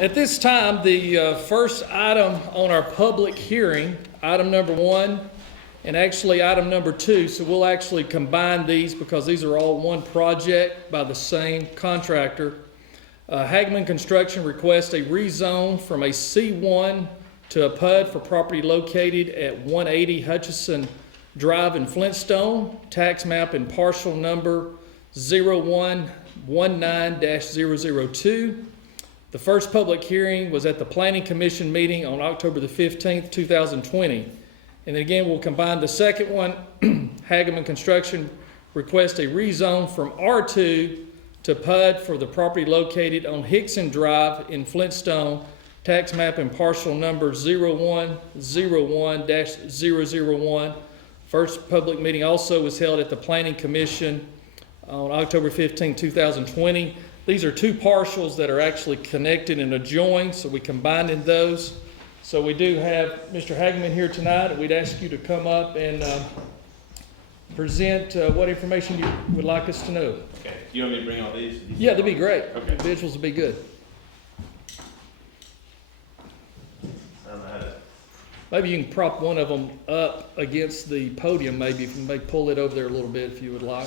At this time, the first item on our public hearing, item number 1, and actually item number 2, so we'll actually combine these because these are all one project by the same contractor. Hagman Construction requests a rezone from a C1 to a PUD for property located at 180 Hutchison Drive in Flintstone, tax map and parcel number 0119-002. The first public hearing was at the Planning Commission meeting on October the 15th, 2020. And then again, we'll combine the second one. Hageman Construction requests a rezone from R2 to PUD for the property located on Hickson Drive in Flintstone, tax map and parcel number 0101-001. First public meeting also was held at the Planning Commission on October 15, 2020. These are two parcels that are actually connected and adjoined, so we combined in those. So we do have Mr. Hageman here tonight, and we'd ask you to come up and present what information you would like us to know. Okay. You want me to bring all these? Yeah, that'd be great. Okay. The visuals would be good. I don't know how to. Maybe you can prop one of them up against the podium, maybe, if you may pull it over there a little bit if you would like.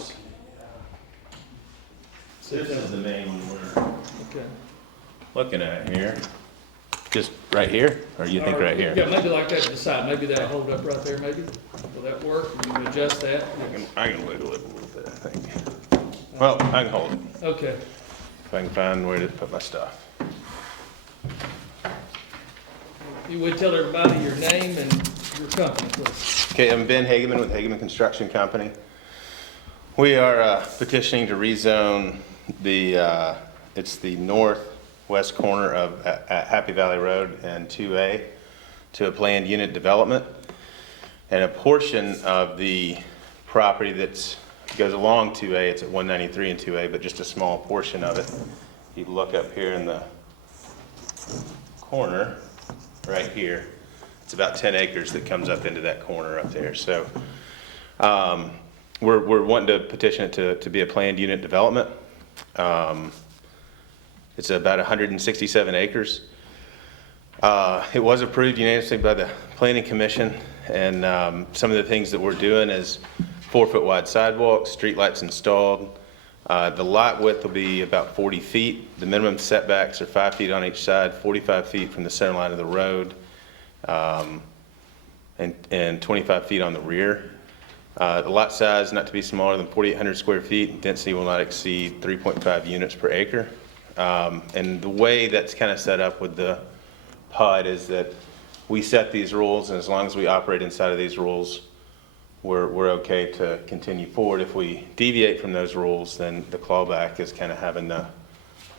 This is the main one we're Okay. looking at here. Just right here, or you think right here? Yeah, maybe like that to the side. Maybe that'll hold up right there, maybe. Will that work? You can adjust that. I can wiggle it a little bit, I think. Well, I can hold it. Okay. If I can find where to put my stuff. You would tell everybody your name and your company, please. Okay, I'm Ben Hageman with Hageman Construction Company. We are petitioning to rezone it's the northwest corner of Happy Valley Road and 2A to a planned unit development. And a portion of the property that goes along 2A, it's at 193 and 2A, but just a small portion of it. You look up here in the corner, right here, it's about 10 acres that comes up into that corner up there. So we're wanting to petition it to be a planned unit development. It's about 167 acres. It was approved unanimously by the Planning Commission, and some of the things that we're doing is 4-foot wide sidewalks, street lights installed. The lot width will be about 40 feet. The minimum setbacks are 5 feet on each side, 45 feet from the center line of the road, and 25 feet on the rear. The lot size not to be smaller than 4,800 square feet. Density will not exceed 3.5 units per acre. And the way that's kind of set up with the PUD is that we set these rules, and as long as we operate inside of these rules, we're okay to continue forward. If we deviate from those rules, then the clawback is kind of having to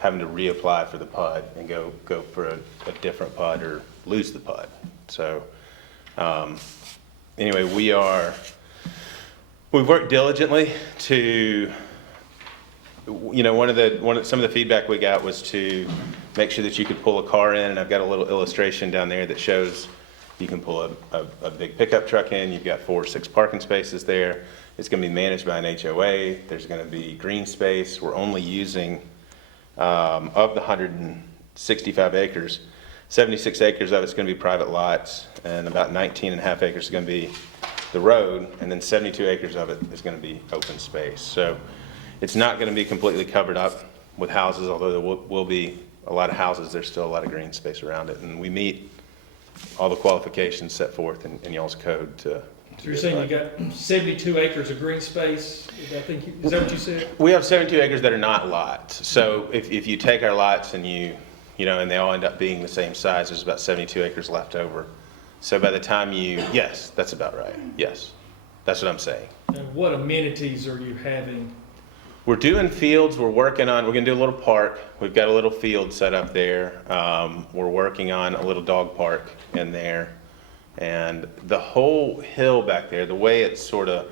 reapply for the PUD and go for a different PUD or lose the PUD. So anyway, we've worked diligently to, some of the feedback we got was to make sure that you could pull a car in, and I've got a little illustration down there that shows you can pull a big pickup truck in. You've got 4 or 6 parking spaces there. It's going to be managed by an HOA. There's going to be green space. We're only using, of the 165 acres, 76 acres of it's going to be private lots, and about 19 and a half acres is going to be the road, and then 72 acres of it is going to be open space. So it's not going to be completely covered up with houses, although there will be a lot of houses. There's still a lot of green space around it, and we meet all the qualifications set forth in y'all's code to. So you're saying you got 72 acres of green space? Is that what you said? We have 72 acres that are not lots. So if you take our lots and and they all end up being the same size, there's about 72 acres left over. So by the time yes, that's about right. Yes, that's what I'm saying. And what amenities are you having? We're doing fields. We're going to do a little park. We've got a little field set up there. We're working on a little dog park in there. And the whole hill back there, the way it's sort of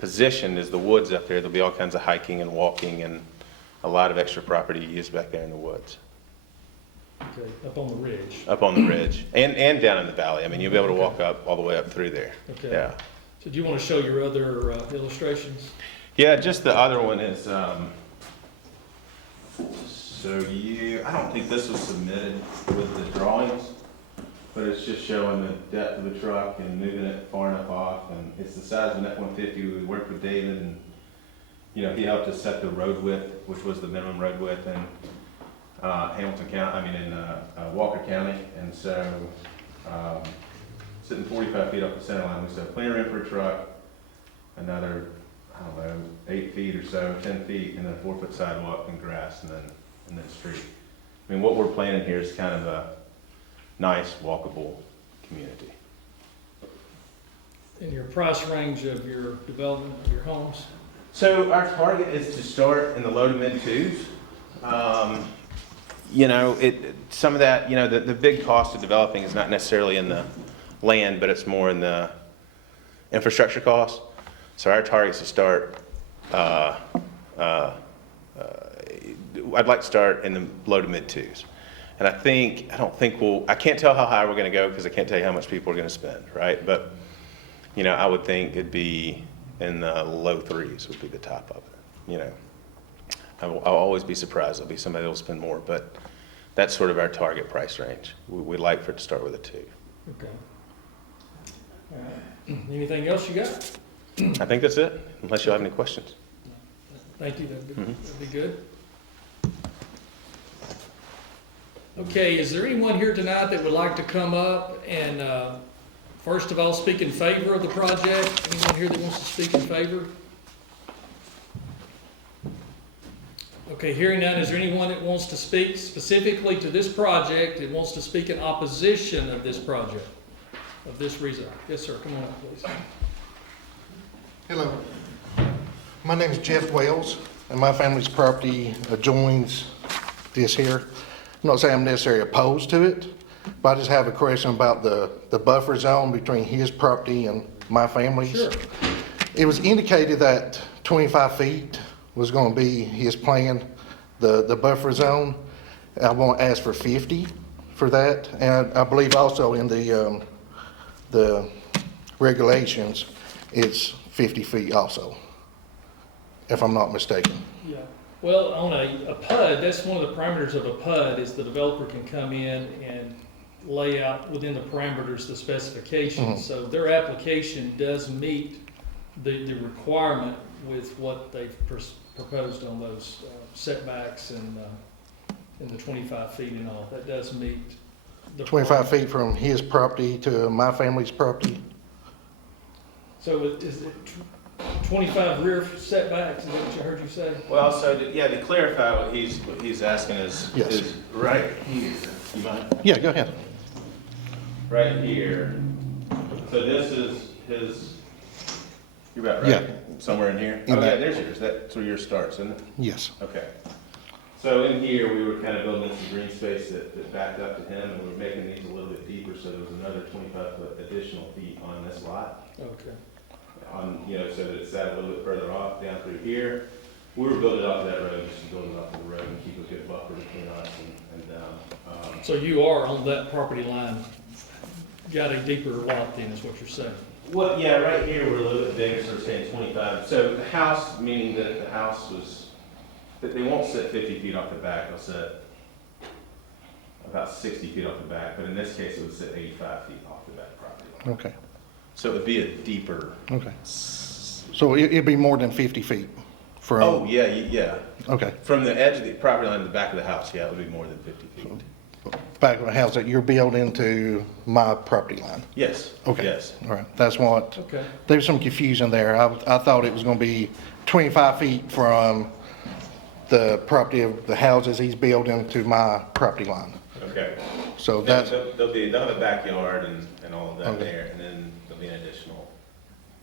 positioned is the woods up there. There'll be all kinds of hiking and walking and a lot of extra property used back there in the woods. Okay, up on the ridge. Up on the ridge and down in the valley. I mean, you'll be able to walk up all the way up through there. Okay. Yeah. So do you want to show your other illustrations? Yeah, just the other one is So I don't think this was submitted with the drawings, but it's just showing the depth of the truck and moving it far enough off, and it's the size of an F-150. We worked with David, and, you know, he helped us set the road width, which was the minimum road width in Hamilton County, in Walker County, and so sitting 45 feet off the center line, we said plenty of room for a truck, another, I don't know, 8 feet or so, 10 feet, and then a 4-foot sidewalk and grass, and then street. I mean, what we're planning here is kind of a nice, walkable community. In your price range of your development of your homes? So our target is to start in the low to mid twos. You know, some of that, you know, the big cost of developing is not necessarily in the land, but it's more in the infrastructure costs. So our target is to start, I'd like to start in the low to mid twos. And I can't tell how high we're gonna go because I can't tell you how much people are gonna spend, right? But, you know, I would think it'd be in the low threes would be the top of it, you know. I'll always be surprised, there'll be somebody that'll spend more, but that's sort of our target price range. We'd like for it to start with a 2. Okay. All right. Anything else you got? I think that's it, unless you have any questions. Thank you, that'd be good. Okay, is there anyone here tonight that would like to come up and, first of all, speak in favor of the project? Anyone here that wants to speak in favor? Okay, hearing none, is there anyone that wants to speak specifically to this project, that wants to speak in opposition of this project, of this reason? Yes, sir, come on up, please. Hello, my name is Jeff Wells, and my family's property adjoins this here. I'm not saying I'm necessarily opposed to it, but I just have a question about the buffer zone between his property and my family's. Sure. It was indicated that 25 feet was going to be his plan, the buffer zone. I want to ask for 50 for that, and I believe also in the regulations, it's 50 feet also, if I'm not mistaken. Yeah, well, on a PUD, that's one of the parameters of a PUD, is the developer can come in and lay out within the parameters the specifications. So their application does meet the requirement with what they've proposed on those setbacks and the 25 feet and all. That does meet the 25 feet from his property to my family's property? So is it 25 rear setbacks, is that what I heard you say? Well, so to clarify, what he's asking is, Yes. is right here, you mind? Yeah, go ahead. Right here, so this is his, you're about right? Yeah. Somewhere in here? In Oh, yeah, that- there's yours, that's where yours starts, isn't it? Yes. Okay. So in here, we were kind of building some green space that backed up to him, and we were making these a little bit deeper, so there was another 25-foot additional feet on this lot. Okay. So that it sat a little bit further off down through here. We were building off that road, just to build it off the road and keep a good buffer between us and them. So you are on that property line, got a deeper lot then, is what you're saying? Well, yeah, right here, we're a little bit bigger, so we're saying 25. So the house, meaning that if the house was, that they won't sit 50 feet off the back, they'll sit about 60 feet off the back, but in this case, it would sit 85 feet off the back property line. Okay. So it would be a deeper. Okay. So it'd be more than 50 feet from? Oh, yeah, yeah. Okay. From the edge of the property line to the back of the house, yeah, it would be more than 50 feet. Back of the house that you're building to my property line? Yes. Okay. Yes. All right. That's what, Okay. there's some confusion there. I thought it was going to be 25 feet from the property of the houses he's building to my property line. Okay. So Yeah, that's, they'll have a backyard and all of that Okay. there, and then there'll be an additional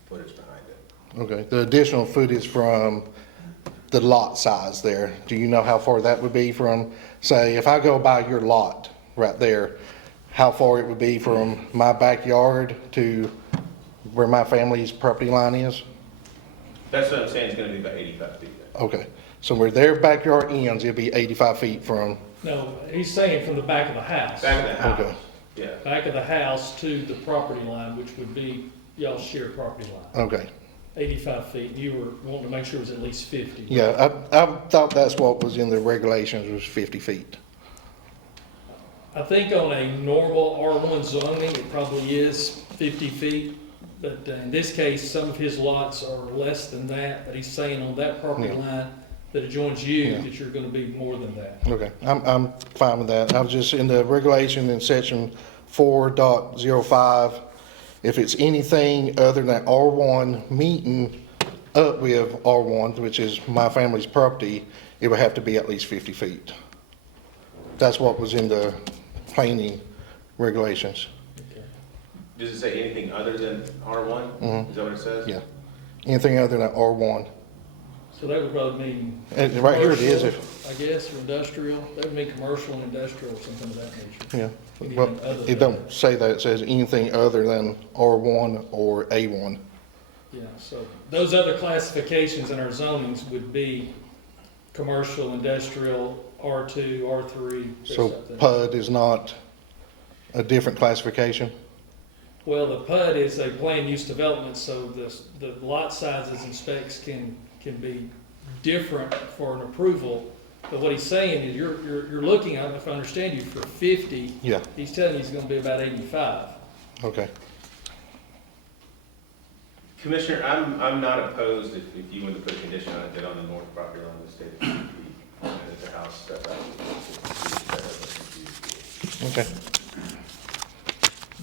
footage behind it. okay. The additional footage from the lot size there, do you know how far that would be from, say, if I go by your lot right there, how far it would be from my backyard to where my family's property line is? That's what I'm saying, it's gonna be about 85 feet there. Okay, so where their backyard ends, it'll be 85 feet from, No, he's saying from the back of the house. Back of the house. Okay. Yeah. Back of the house to the property line, which would be y'all's shared property line. okay. 85 feet. You were wanting to make sure it was at least 50. Yeah, I thought that's what was in the regulations, was 50 feet. I think on a normal R1 zoning, it probably is 50 feet. But in this case, some of his lots are less than that, but he's saying on that property Yeah. line that adjoins you, Yeah. that you're gonna be more than that. Okay, I'm fine with that. I was just in the regulation in section 4.05, if it's anything other than R1 meeting up with R1, which is my family's property, it would have to be at least 50 feet. That's what was in the planning regulations. Okay. Does it say anything other than R1? Is that what it says? Yeah, anything other than R1. So that would probably mean. And right here it is, commercial, I guess, or industrial. That would mean commercial and industrial or something of that nature. Yeah, Anything well, other it than- don't say that. It says anything other than R1 or A1. Yeah, so those other classifications in our zonings would be commercial, industrial, R2, R3. or So something. PUD is not a different classification? Well, the PUD is a planned use development, so the lot sizes and specs can be different for an approval. But what he's saying is you're looking at, if I understand you, for 50. Yeah, He's telling you he's gonna be about 85. okay. Commissioner, I'm not opposed if you want to put a condition on it that on the north property line of the state, that the house step out. Okay,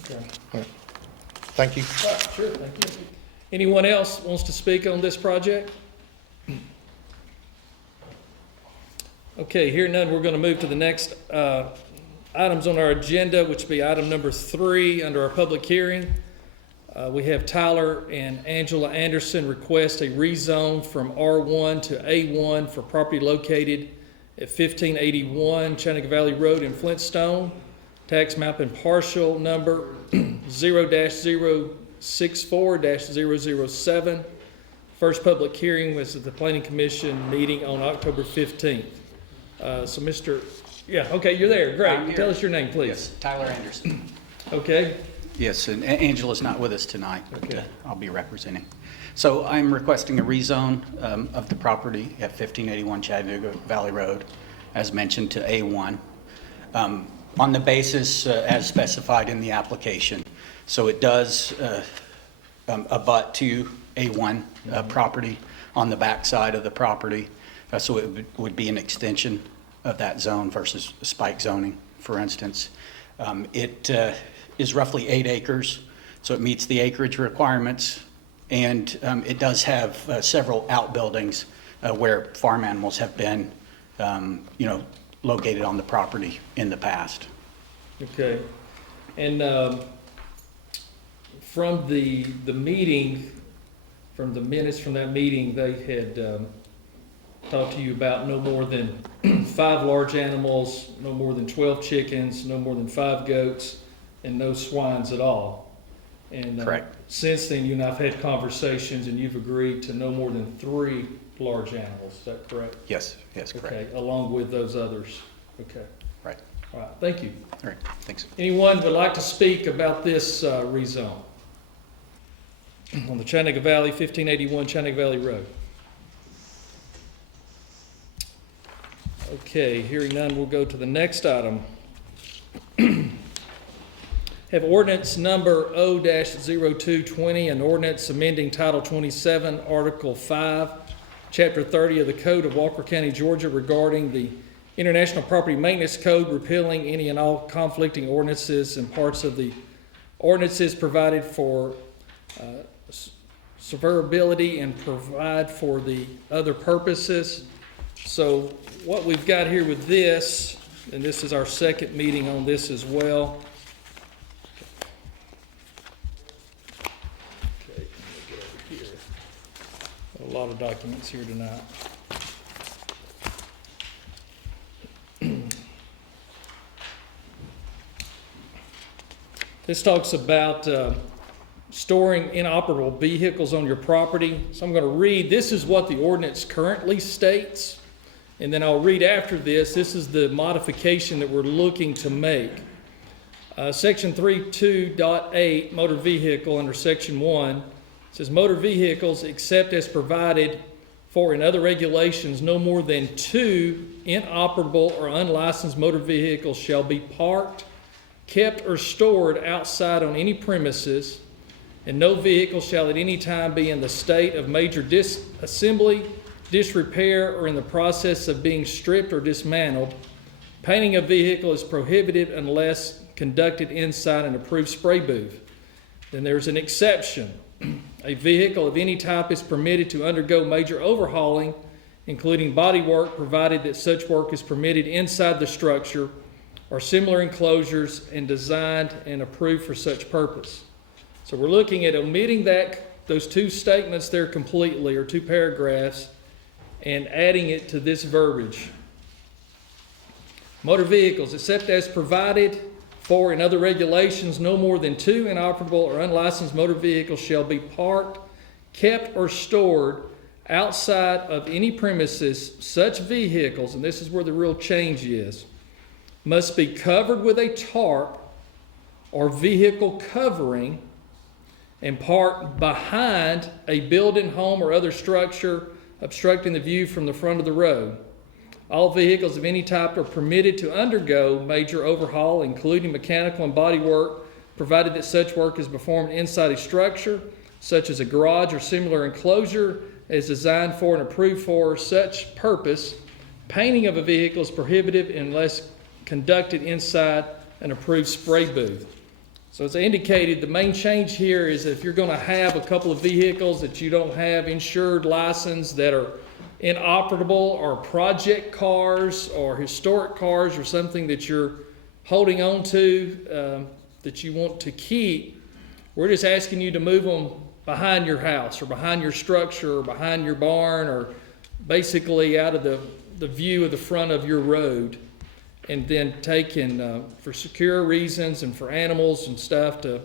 Okay. all right. Thank you. All right, sure, thank you. Anyone else wants to speak on this project? Okay, hearing none, we're gonna move to the next items on our agenda, which would be item number 3 under our public hearing. We have Tyler and Angela Anderson request a rezone from R1 to A1 for property located at 1581 Chattanooga Valley Road in Flintstone. Tax map and parcel number 0-064-007. First public hearing was at the Planning Commission meeting on October 15th. So yeah, okay, you're there, I'm great. here. Tell us your name, please. Yes, Tyler Anderson. Okay, Yes, and Angela's not with us tonight, but Okay. I'll be representing. So I'm requesting a rezone of the property at 1581 Chattanooga Valley Road, as mentioned, to A1, on the basis as specified in the application. So it does abut to A1 property on the backside of the property. So it would be an extension of that zone versus spike zoning, for instance. It is roughly 8 acres, so it meets the acreage requirements. And it does have several outbuildings where farm animals have been, located on the property in the past. okay. And from the meeting, from the minutes from that meeting, they had talked to you about no more than 5 large animals, no more than 12 chickens, no more than 5 goats, and no swines at all. And Correct. since then, you and I've had conversations, and you've agreed to no more than 3 large animals. Is that correct? Yes, correct. Okay, along with those others. Okay, Right. all right, thank you. All right, thanks. Anyone would like to speak about this rezone on the Chattanooga Valley, 1581 Chattanooga Valley Road? Okay, hearing none, we'll go to the next item. Have ordinance number O-0220, an ordinance amending Title 27, Article 5, Chapter 30 of the Code of Walker County, Georgia regarding the International Property Maintenance Code, repealing any and all conflicting ordinances and parts of the ordinances provided for severability and provide for the other purposes. So what we've got here with this, and this is our second meeting on this as well. Okay, let me get over here. A lot of documents here tonight. This talks about storing inoperable vehicles on your property. So I'm going to read, this is what the ordinance currently states, and then I'll read after this. This is the modification that we're looking to make. Section 32.8, motor vehicle, under Section 1, says motor vehicles, except as provided for in other regulations, no more than 2 inoperable or unlicensed motor vehicles shall be parked, kept, or stored outside on any premises, and no vehicle shall at any time be in the state of major disassembly, disrepair, or in the process of being stripped or dismantled. Painting a vehicle is prohibited unless conducted inside an approved spray booth. Then there's an exception. A vehicle of any type is permitted to undergo major overhauling, including body work, provided that such work is permitted inside the structure or similar enclosures and designed and approved for such purpose. So we're looking at omitting those 2 statements there completely, or 2 paragraphs, and adding it to this verbiage. Motor vehicles, except as provided for in other regulations, no more than 2 inoperable or unlicensed motor vehicles shall be parked, kept, or stored outside of any premises. Such vehicles, and this is where the real change is, must be covered with a tarp or vehicle covering and parked behind a building, home, or other structure obstructing the view from the front of the road. All vehicles of any type are permitted to undergo major overhaul, including mechanical and body work, provided that such work is performed inside a structure, such as a garage or similar enclosure, as designed for and approved for such purpose. Painting of a vehicle is prohibited unless conducted inside an approved spray booth. So as I indicated, the main change here is if you're going to have a couple of vehicles that you don't have insured, license, that are inoperable, or project cars or historic cars or something that you're holding on to that you want to keep, we're just asking you to move them behind your house or behind your structure or behind your barn, or basically out of the view of the front of your road, and then taken for secure reasons and for animals and stuff to,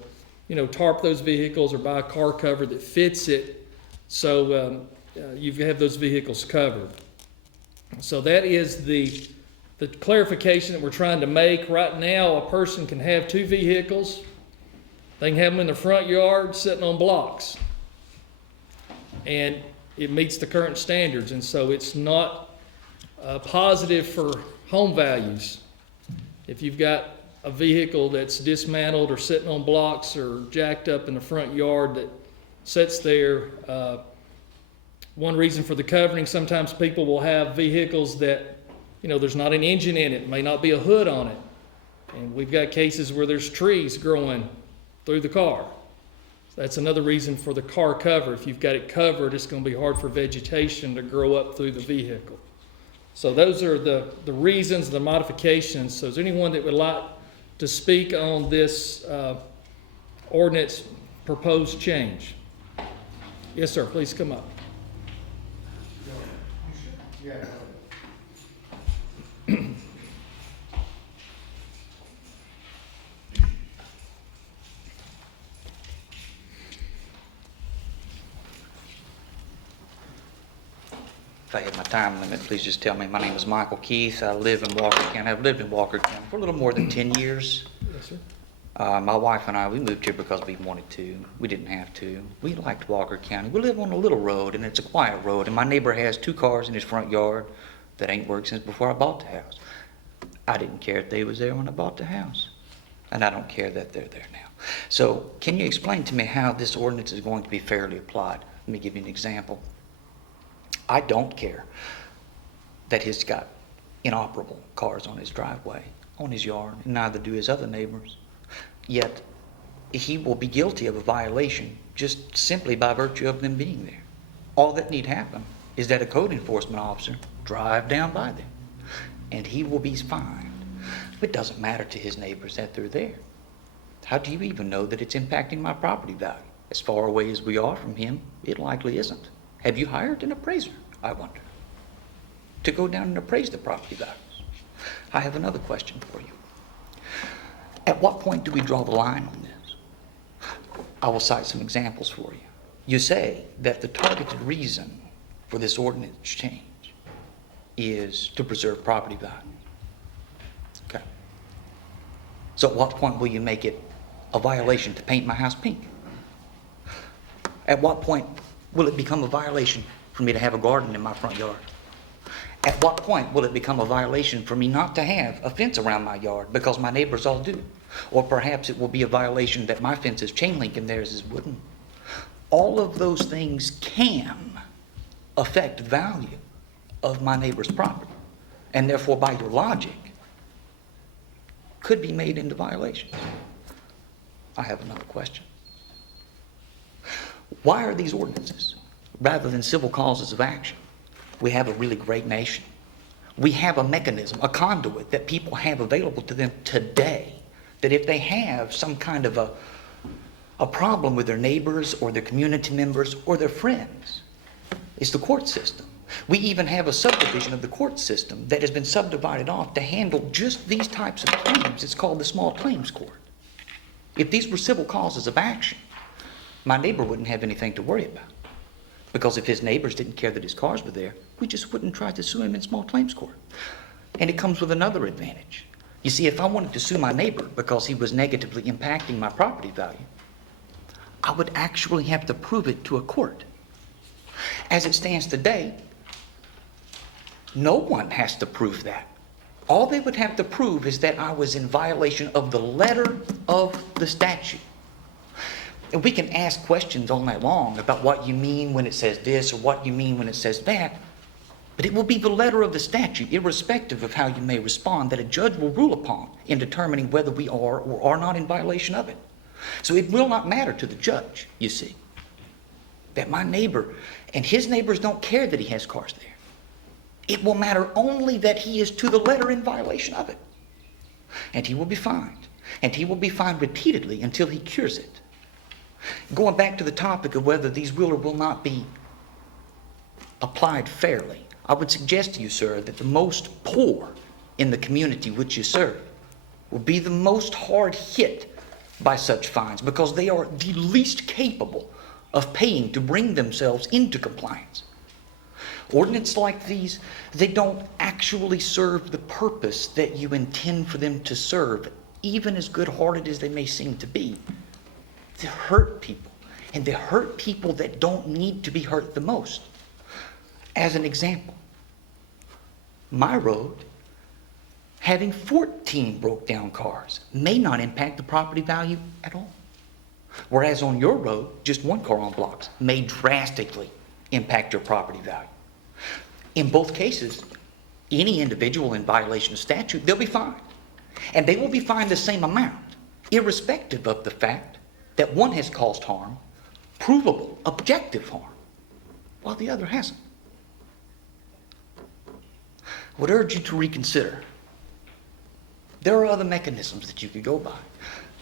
tarp those vehicles or buy a car cover that fits it, so you have those vehicles covered. So that is the clarification that we're trying to make. Right now, a person can have 2 vehicles. They can have them in the front yard sitting on blocks, and it meets the current standards, and so it's not positive for home values. If you've got a vehicle that's dismantled or sitting on blocks or jacked up in the front yard that sits there, one reason for the covering, sometimes people will have vehicles that, there's not an engine in it, may not be a hood on it. And we've got cases where there's trees growing through the car. That's another reason for the car cover. If you've got it covered, it's going to be hard for vegetation to grow up through the vehicle. So those are the reasons, the modifications. So is there anyone that would like to speak on this ordinance proposed change? Yes, sir. Please come up. If I hit my time limit, please just tell me. My name is Michael Keith. I live in Walker County. I've lived in Walker County for a little more than 10 years. Yes, sir. My wife and I, we moved here because we wanted to. We didn't have to. We liked Walker County. We live on a little road, and it's a quiet road, and my neighbor has 2 cars in his front yard that ain't worked since before I bought the house. I didn't care if they was there when I bought the house, and I don't care that they're there now. So can you explain to me how this ordinance is going to be fairly applied? Let me give you an example. I don't care that he's got inoperable cars on his driveway, on his yard, and neither do his other neighbors. Yet, he will be guilty of a violation just simply by virtue of them being there. All that need happen is that a code enforcement officer drive down by them, and he will be fined. It doesn't matter to his neighbors that they're there. How do you even know that it's impacting my property value? As far away as we are from him, it likely isn't. Have you hired an appraiser, I wonder, to go down and appraise the property values? I have another question for you. At what point do we draw the line on this? I will cite some examples for you. You say that the targeted reason for this ordinance change is to preserve property value. Okay. So at what point will you make it a violation to paint my house pink? At what point will it become a violation for me to have a garden in my front yard? At what point will it become a violation for me not to have a fence around my yard because my neighbors all do? Or perhaps it will be a violation that my fence is chain link and theirs is wooden. All of those things can affect the value of my neighbor's property, and therefore, by your logic, could be made into violations. I have another question. Why are these ordinances rather than civil causes of action? We have a really great nation. We have a mechanism, a conduit that people have available to them today, that if they have some kind of a problem with their neighbors or their community members or their friends, it's the court system. We even have a subdivision of the court system that has been subdivided off to handle just these types of claims. It's called the small claims court. If these were civil causes of action, my neighbor wouldn't have anything to worry about. Because if his neighbors didn't care that his cars were there, we just wouldn't try to sue him in small claims court. And it comes with another advantage. You see, if I wanted to sue my neighbor because he was negatively impacting my property value, I would actually have to prove it to a court. As it stands today, no one has to prove that. All they would have to prove is that I was in violation of the letter of the statute. And we can ask questions all night long about what you mean when it says this or what you mean when it says that, but it will be the letter of the statute, irrespective of how you may respond, that a judge will rule upon in determining whether we are or are not in violation of it. So it will not matter to the judge, you see, that my neighbor and his neighbors don't care that he has cars there. It will matter only that he is to the letter in violation of it. And he will be fined. And he will be fined repeatedly until he cures it. Going back to the topic of whether these will or will not be applied fairly, I would suggest to you, sir, that the most poor in the community which you serve will be the most hard hit by such fines because they are the least capable of paying to bring themselves into compliance. Ordinances like these, they don't actually serve the purpose that you intend for them to serve, even as good-hearted as they may seem to be. They hurt people, and they hurt people that don't need to be hurt the most. As an example, my road, having 14 broke-down cars, may not impact the property value at all. Whereas on your road, just one car on blocks may drastically impact your property value. In both cases, any individual in violation of statute, they'll be fined. And they will be fined the same amount, irrespective of the fact that one has caused harm, provable, objective harm, while the other hasn't. I would urge you to reconsider. There are other mechanisms that you could go by.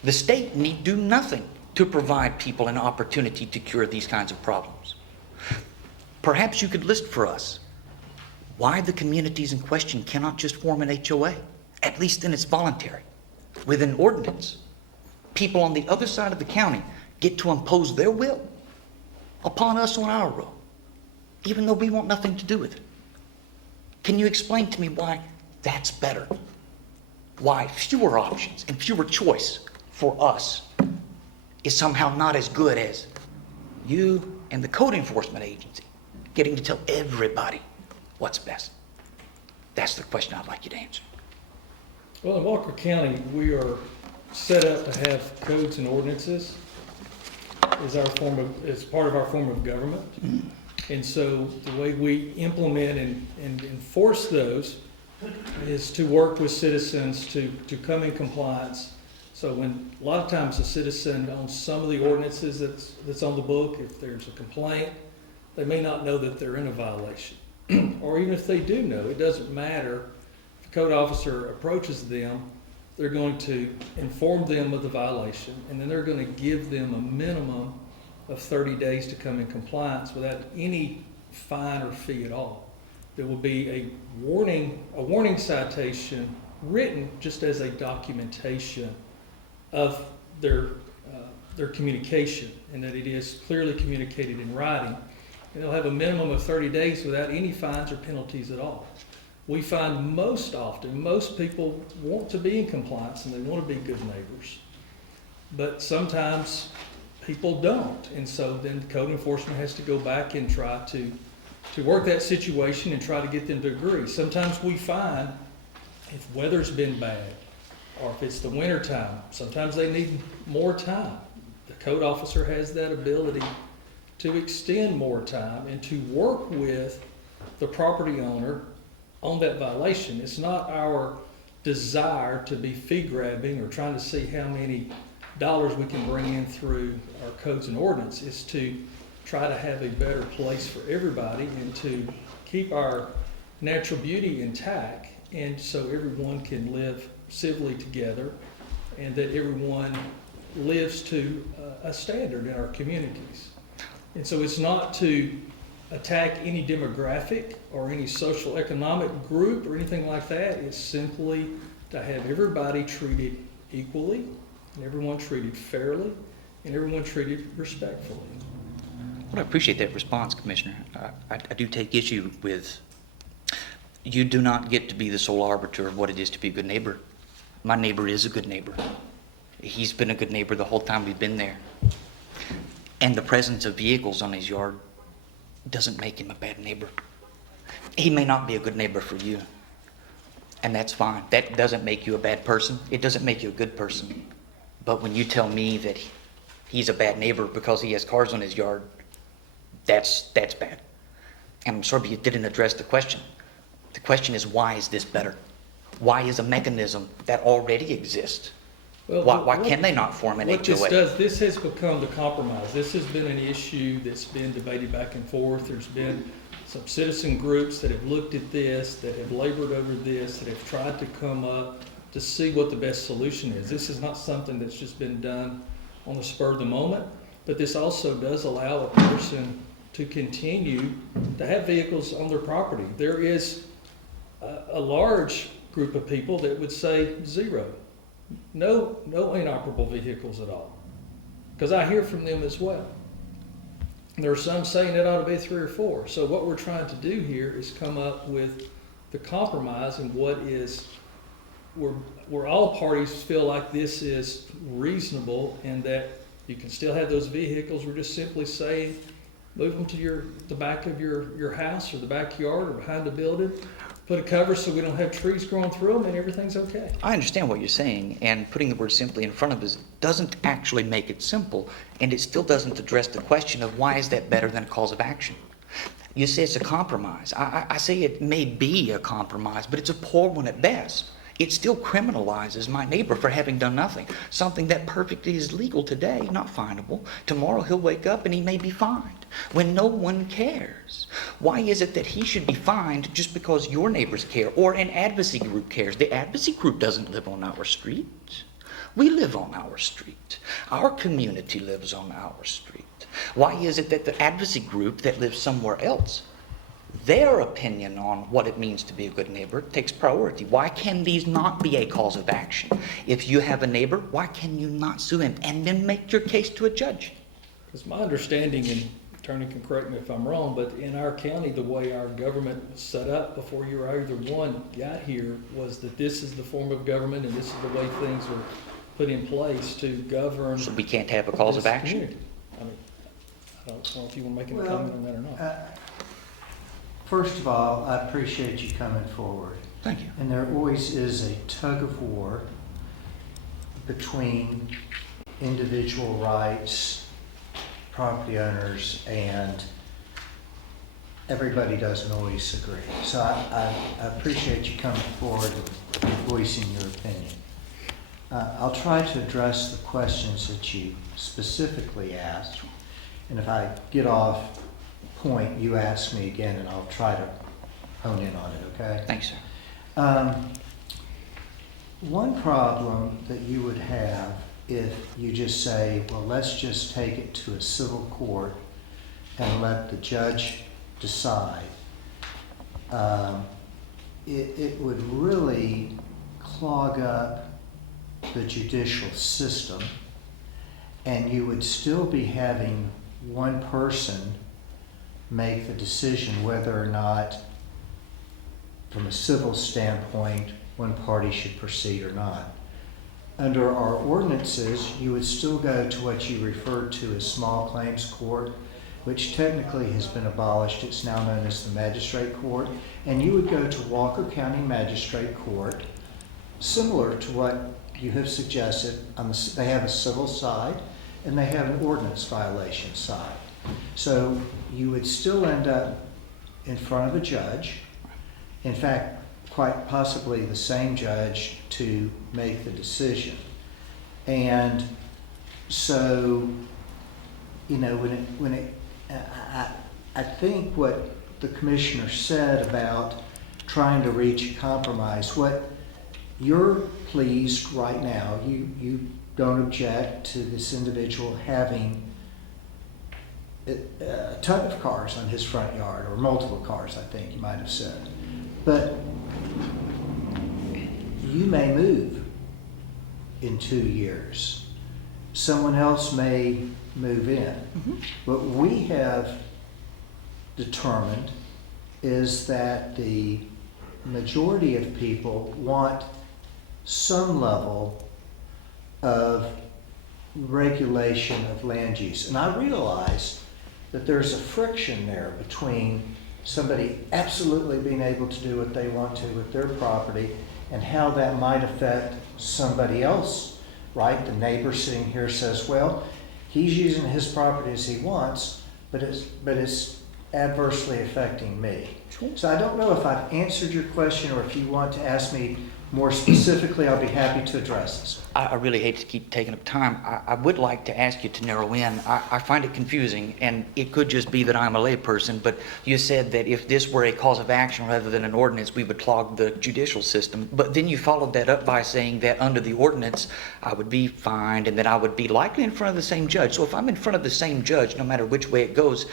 The state need do nothing to provide people an opportunity to cure these kinds of problems. Perhaps you could list for us why the communities in question cannot just form an HOA, at least then it's voluntary. With an ordinance, people on the other side of the county get to impose their will upon us on our road, even though we want nothing to do with it. Can you explain to me why that's better? Why fewer options and fewer choice for us is somehow not as good as you and the code enforcement agency getting to tell everybody what's best? That's the question I'd like you to answer. Well, in Walker County, we are set up to have codes and ordinances as part of our form of government. And so the way we implement and enforce those is to work with citizens to come in compliance. So when a lot of times a citizen on some of the ordinances that's on the book, if there's a complaint, they may not know that they're in a violation. Or even if they do know, it doesn't matter. If a code officer approaches them, they're going to inform them of the violation, and then they're going to give them a minimum of 30 days to come in compliance without any fine or fee at all. There will be a warning citation written just as a documentation of their communication, and that it is clearly communicated in writing. And they'll have a minimum of 30 days without any fines or penalties at all. We find most often, most people want to be in compliance and they want to be good neighbors. But sometimes people don't. And so then code enforcement has to go back and try to work that situation and try to get them to agree. Sometimes we find if weather's been bad, or if it's the winter time, sometimes they need more time. The code officer has that ability to extend more time and to work with the property owner on that violation. It's not our desire to be fee grabbing or trying to see how many dollars we can bring in through our codes and ordinance. It's to try to have a better place for everybody and to keep our natural beauty intact, and so everyone can live civilly together and that everyone lives to a standard in our communities. And so it's not to attack any demographic or any social economic group or anything like that. It's simply to have everybody treated equally, and everyone treated fairly, and everyone treated respectfully. Well, I appreciate that response, Commissioner. I do take issue with, you do not get to be the sole arbiter of what it is to be a good neighbor. My neighbor is a good neighbor. He's been a good neighbor the whole time we've been there. And the presence of vehicles on his yard doesn't make him a bad neighbor. He may not be a good neighbor for you, and that's fine. That doesn't make you a bad person. It doesn't make you a good person. But when you tell me that he's a bad neighbor because he has cars on his yard, that's bad. And I'm sorry, but you didn't address the question. The question is, why is this better? Why is a mechanism that already exists? Well, Why can they not form an What this HOA? does, this has become the compromise. This has been an issue that's been debated back and forth. There's been some citizen groups that have looked at this, that have labored over this, that have tried to come up to see what the best solution is. This is not something that's just been done on the spur of the moment, but this also does allow a person to continue to have vehicles on their property. There is a large group of people that would say zero. No inoperable vehicles at all. Because I hear from them as well. There are some saying it ought to be 3 or 4. So what we're trying to do here is come up with the compromise and what is, where all parties feel like this is reasonable and that you can still have those vehicles. We're just simply saying, move them to the back of your house or the backyard or behind the building. Put a cover so we don't have trees growing through them, and everything's okay. I understand what you're saying, and putting the word simply in front of us doesn't actually make it simple, and it still doesn't address the question of why is that better than a cause of action. You say it's a compromise. I say it may be a compromise, but it's a poor one at best. It still criminalizes my neighbor for having done nothing. Something that perfectly is legal today, not finable. Tomorrow he'll wake up and he may be fined when no one cares. Why is it that he should be fined just because your neighbors care or an advocacy group cares? The advocacy group doesn't live on our street. We live on our street. Our community lives on our street. Why is it that the advocacy group that lives somewhere else, their opinion on what it means to be a good neighbor takes priority? Why can these not be a cause of action? If you have a neighbor, why can you not sue him and then make your case to a judge? Because my understanding, and attorney can correct me if I'm wrong, but in our county, the way our government was set up before you or either one got here was that this is the form of government and this is the way things were put in place to govern. So we can't have a cause of this action? community. I mean, I don't know if you want to make any comment on that or not. First of all, I appreciate you coming forward. Thank you. And there always is a tug of war between individual rights, property owners, and everybody doesn't always agree. So I appreciate you coming forward and voicing your opinion. I'll try to address the questions that you specifically asked. And if I get off point, you ask me again and I'll try to hone in on it, okay? Thanks, sir. One problem that you would have if you just say, well, let's just take it to a civil court and let the judge decide, it would really clog up the judicial system, and you would still be having one person make the decision whether or not, from a civil standpoint, one party should proceed or not. under our ordinances, you would still go to what you referred to as small claims court, which technically has been abolished. It's now known as the magistrate court. And you would go to Walker County Magistrate Court, similar to what you have suggested. They have a civil side and they have an ordinance violation side. So you would still end up in front of a judge. In fact, quite possibly the same judge to make the decision. And so, you know, I think what the commissioner said about trying to reach a compromise, what you're pleased right now, you don't object to this individual having a ton of cars on his front yard, or multiple cars, I think you might have said. But you may move in 2 years. Someone else may move in. What we have determined is that the majority of people want some level of regulation of land use. And I realize that there's a friction there between somebody absolutely being able to do what they want to with their property and how that might affect somebody else, right? The neighbor sitting here says, well, he's using his property as he wants, but it's adversely affecting me. So I don't know if I've answered your question, or if you want to ask me more specifically, I'll be happy to address this. I really hate to keep taking up time. I would like to ask you to narrow in. I find it confusing, and it could just be that I'm a layperson, but you said that if this were a cause of action rather than an ordinance, we would clog the judicial system. But then you followed that up by saying that under the ordinance, I would be fined and that I would be likely in front of the same judge. So if I'm in front of the same judge, no matter which way it goes,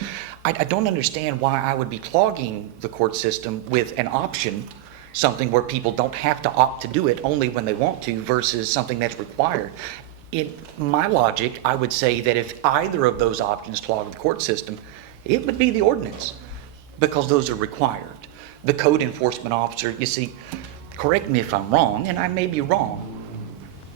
I don't understand why I would be clogging the court system with an option, something where people don't have to opt to do it only when they want to, versus something that's required. In my logic, I would say that if either of those options clog the court system, it would be the ordinance, because those are required. The code enforcement officer, you see, correct me if I'm wrong, and I may be wrong,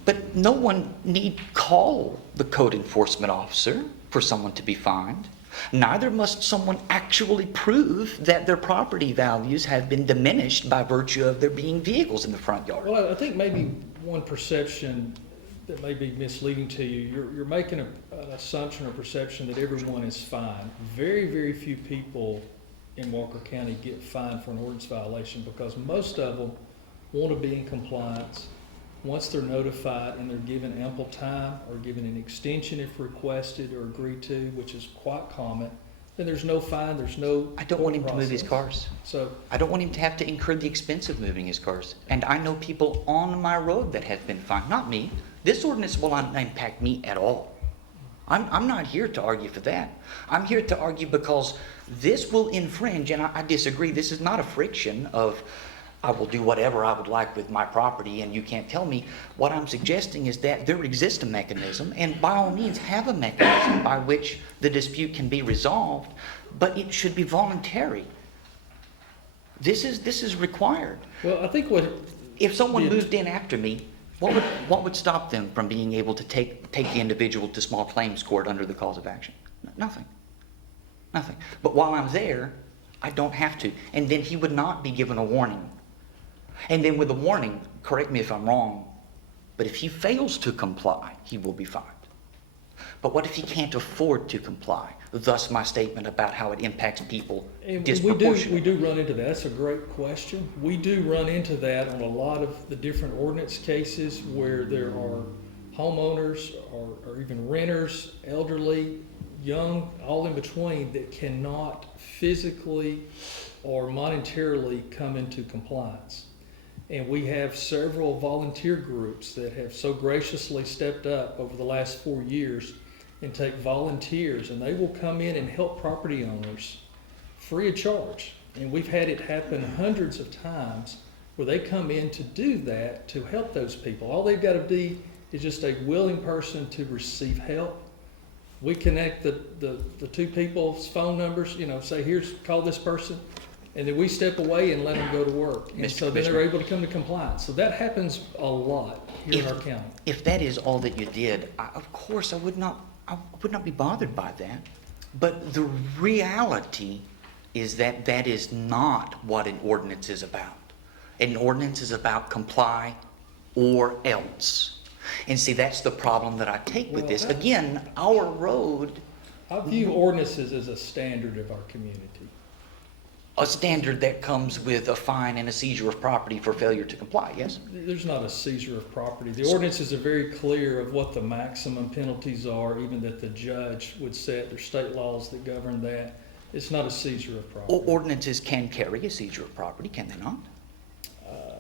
but no one need call the code enforcement officer for someone to be fined. Neither must someone actually prove that their property values have been diminished by virtue of there being vehicles in the front yard. Well, I think maybe one perception that may be misleading to you, you're making an assumption or perception that everyone is fined. Very, very few people in Walker County get fined for an ordinance violation, because most of them want to be in compliance. Once they're notified and they're given ample time, or given an extension if requested or agreed to, which is quite common, then there's no fine, there's no I don't want him to move his process. cars. So I don't want him to have to incur the expense of moving his cars. And I know people on my road that have been fined, not me. This ordinance will not impact me at all. I'm not here to argue for that. I'm here to argue because this will infringe, and I disagree. This is not a friction of I will do whatever I would like with my property and you can't tell me. What I'm suggesting is that there exists a mechanism, and by all means have a mechanism by which the dispute can be resolved, but it should be voluntary. This is required. well, I think If someone Yeah. moved in after me, what would stop them from being able to take the individual to small claims court under the cause of action? Nothing. Nothing. But while I'm there, I don't have to. And then he would not be given a warning. And then with a warning, correct me if I'm wrong, but if he fails to comply, he will be fined. But what if he can't afford to comply? Thus my statement about how it impacts people And disproportionately. we do run into that. That's a great question. We do run into that on a lot of the different ordinance cases where there are homeowners or even renters, elderly, young, all in between, that cannot physically or monetarily come into compliance. And we have several volunteer groups that have so graciously stepped up over the last 4 years and take volunteers, and they will come in and help property owners free of charge. And we've had it happen hundreds of times where they come in to do that, to help those people. All they've got to be is just a willing person to receive help. We connect the two people's phone numbers, say, call this person. and then we step away and let them go to work. And Mr. so then they're Commissioner. able to come to compliance. So that happens a lot here in our county. If that is all that you did, of course, I would not be bothered by that. But the reality is that that is not what an ordinance is about. An ordinance is about comply or else. And see, that's the problem that I take with Well, this. that- Again, our road, I view ordinances as a standard of our community. a standard that comes with a fine and a seizure of property for failure to comply, yes? There's not a seizure of property. The ordinances are very clear of what the maximum penalties are, even that the judge would set. There's state laws that govern that. It's not a seizure of property. Ordinances can carry a seizure of property, can they not?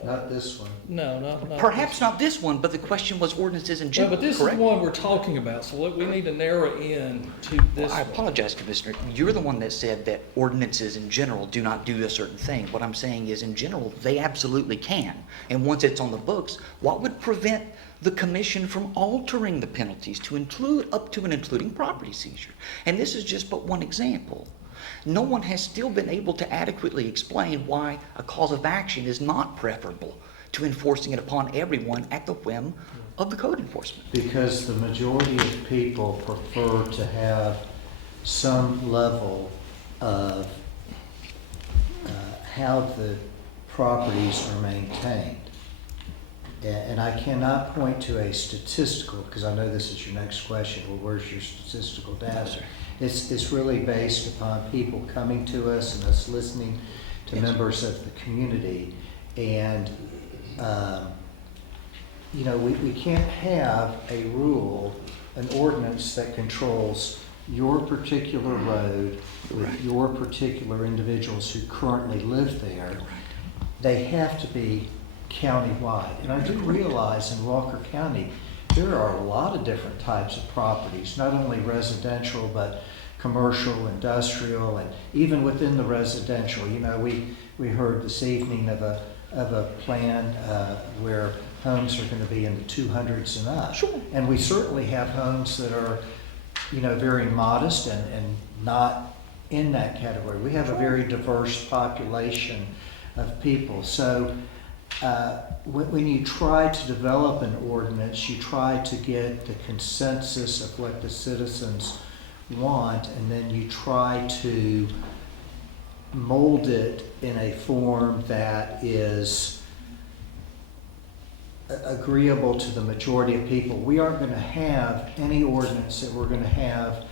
Not this one. No, not. Perhaps not this one, but the question was ordinances in No, general, but this is the correct? one we're talking about, so look, we need to narrow in to this I one. apologize, Commissioner. You're the one that said that ordinances in general do not do a certain thing. What I'm saying is, in general, they absolutely can. And once it's on the books, what would prevent the commission from altering the penalties to include up to and including property seizure? And this is just but one example. No one has still been able to adequately explain why a cause of action is not preferable to enforcing it upon everyone at the whim of the code enforcement. Because the majority of people prefer to have some level of how the properties are maintained. And I cannot point to a statistical, because I know this is your next question, well, where's your statistical data? It's really based upon people coming to us and us listening to members of the community. And, you know, we can't have a rule, an ordinance that controls your particular road with your particular individuals who currently live there. They have to be countywide. And I do realize in Walker County, there are a lot of different types of properties, not only residential, but commercial, industrial, and even within the residential. You know, we heard this evening of a plan where homes are going to be in the 200s and up. Sure. And we certainly have homes that are, you know, very modest and not in that category. We have a very diverse population of people. So when you try to develop an ordinance, you try to get the consensus of what the citizens want, and then you try to mold it in a form that is agreeable to the majority of people. We aren't going to have any ordinance that we're going to have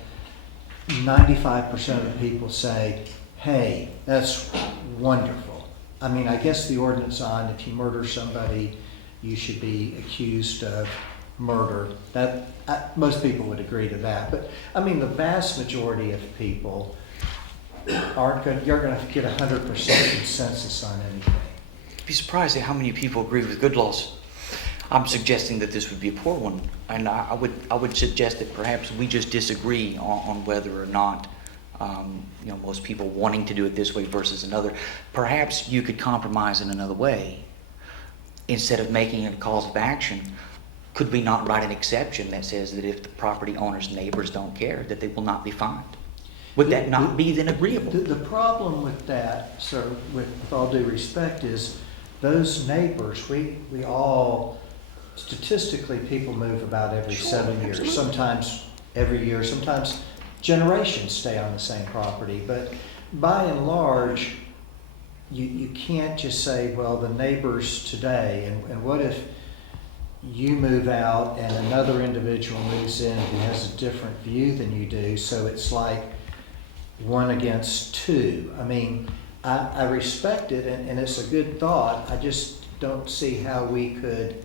95% of the people say, hey, that's wonderful. I mean, I guess the ordinance on if you murder somebody, you should be accused of murder. Most people would agree to that. But I mean, the vast majority of people aren't going. You're going to get 100% consensus on anything. You'd be surprised at how many people agree with good laws. I'm suggesting that this would be a poor one, and I would suggest that perhaps we just disagree on whether or not you know, most people wanting to do it this way versus another. Perhaps you could compromise in another way. Instead of making it a cause of action, could we not write an exception that says that if the property owner's neighbors don't care, that they will not be fined? Would that not be then agreeable? The problem with that, sir, with all due respect, is those neighbors, we all, statistically, people move about every Sure, 7 years. absolutely. Sometimes every year, sometimes generations stay on the same property. But by and large, you can't just say, well, the neighbors today, and what if you move out and another individual moves in who has a different view than you do, so it's like 1 against 2. I mean, I respect it, and it's a good thought. I just don't see how we could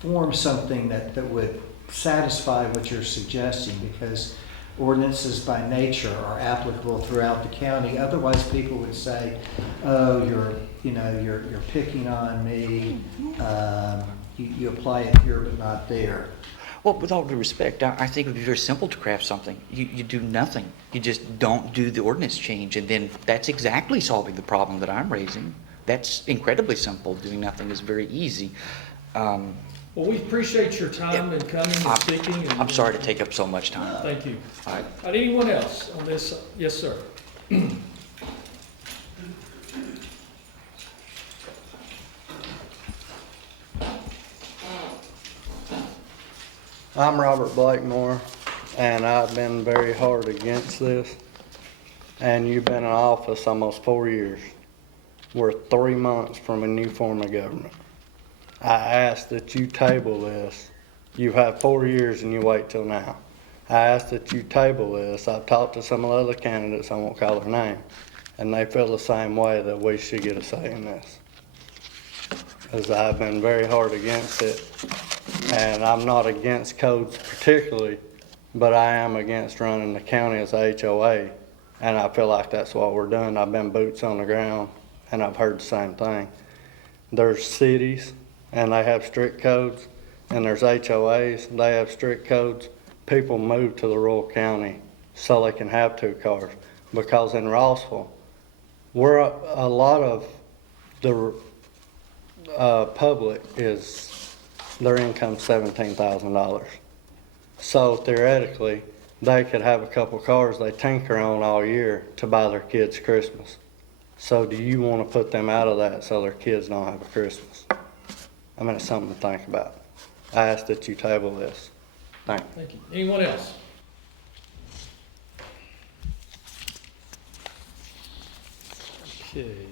form something that would satisfy what you're suggesting, because ordinances by nature are applicable throughout the county. Otherwise, people would say, oh, you're picking on me. You apply it here but not there. Well, with all due respect, I think it would be very simple to craft something. You do nothing. You just don't do the ordinance change, and then that's exactly solving the problem that I'm raising. That's incredibly simple. Doing nothing is very easy. Well, we appreciate your time and coming and speaking. I'm sorry to take up so much time. Thank you. All right. Anyone else on this? Yes, sir. I'm Robert Blakemore, and I've been very hard against this. And you've been in office almost 4 years. We're 3 months from a new form of government. I ask that you table this. You've had 4 years and you wait till now. I ask that you table this. I've talked to some of the other candidates, I won't call their name, and they feel the same way, that we should get a say in this. As I've been very hard against it, and I'm not against codes particularly, but I am against running the county as a HOA, and I feel like that's what we're doing. I've been boots on the ground, and I've heard the same thing. There's cities, and they have strict codes, and there's HOAs, they have strict codes. People move to the rural county so they can have 2 cars, because in Rossville, we're a lot of the public is, their income $17,000. So theoretically, they could have a couple cars they tinker on all year to buy their kids Christmas. So do you want to put them out of that so their kids don't have a Christmas? I mean, it's something to think about. I ask that you table this. Thank you. Thank you. Anyone else? Okay.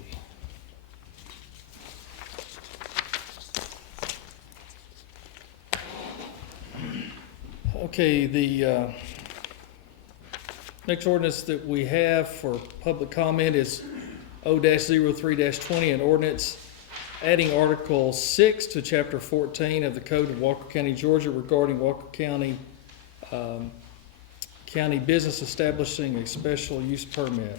Okay, the next ordinance that we have for public comment is O-03-20, an ordinance adding Article 6 to Chapter 14 of the Code of Walker County, Georgia regarding Walker County county business establishing a special use permit.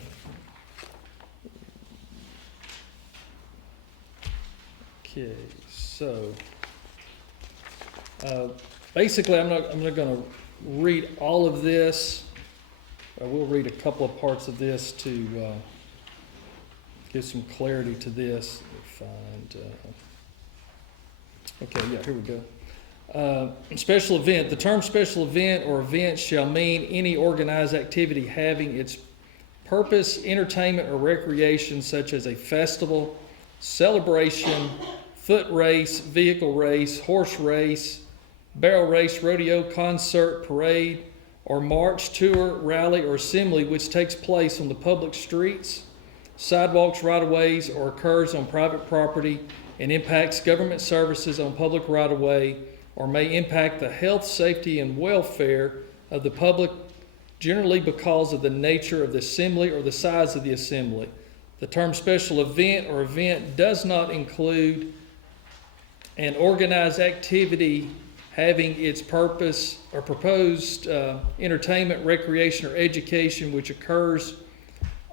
Okay, so basically I'm not going to read all of this. I will read a couple of parts of this to give some clarity to this. Okay, yeah, here we go. Special event. The term special event or event shall mean any organized activity having its purpose, entertainment, or recreation, such as a festival, celebration, foot race, vehicle race, horse race, barrel race, rodeo, concert, parade, or march, tour, rally, or assembly which takes place on the public streets, sidewalks, right-of-ways, or occurs on private property and impacts government services on public right-of-way, or may impact the health, safety, and welfare of the public, generally because of the nature of the assembly or the size of the assembly. The term special event or event does not include an organized activity having its purpose or proposed entertainment, recreation, or education which occurs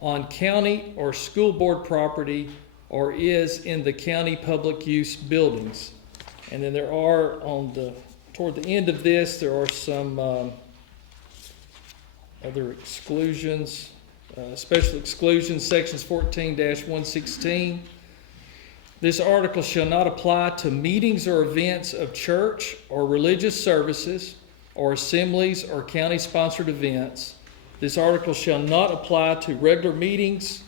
on county or school board property or is in the county public use buildings. And then there are toward the end of this, there are some other exclusions, special exclusions, sections 14-116. This article shall not apply to meetings or events of church or religious services or assemblies or county-sponsored events. This article shall not apply to regular meetings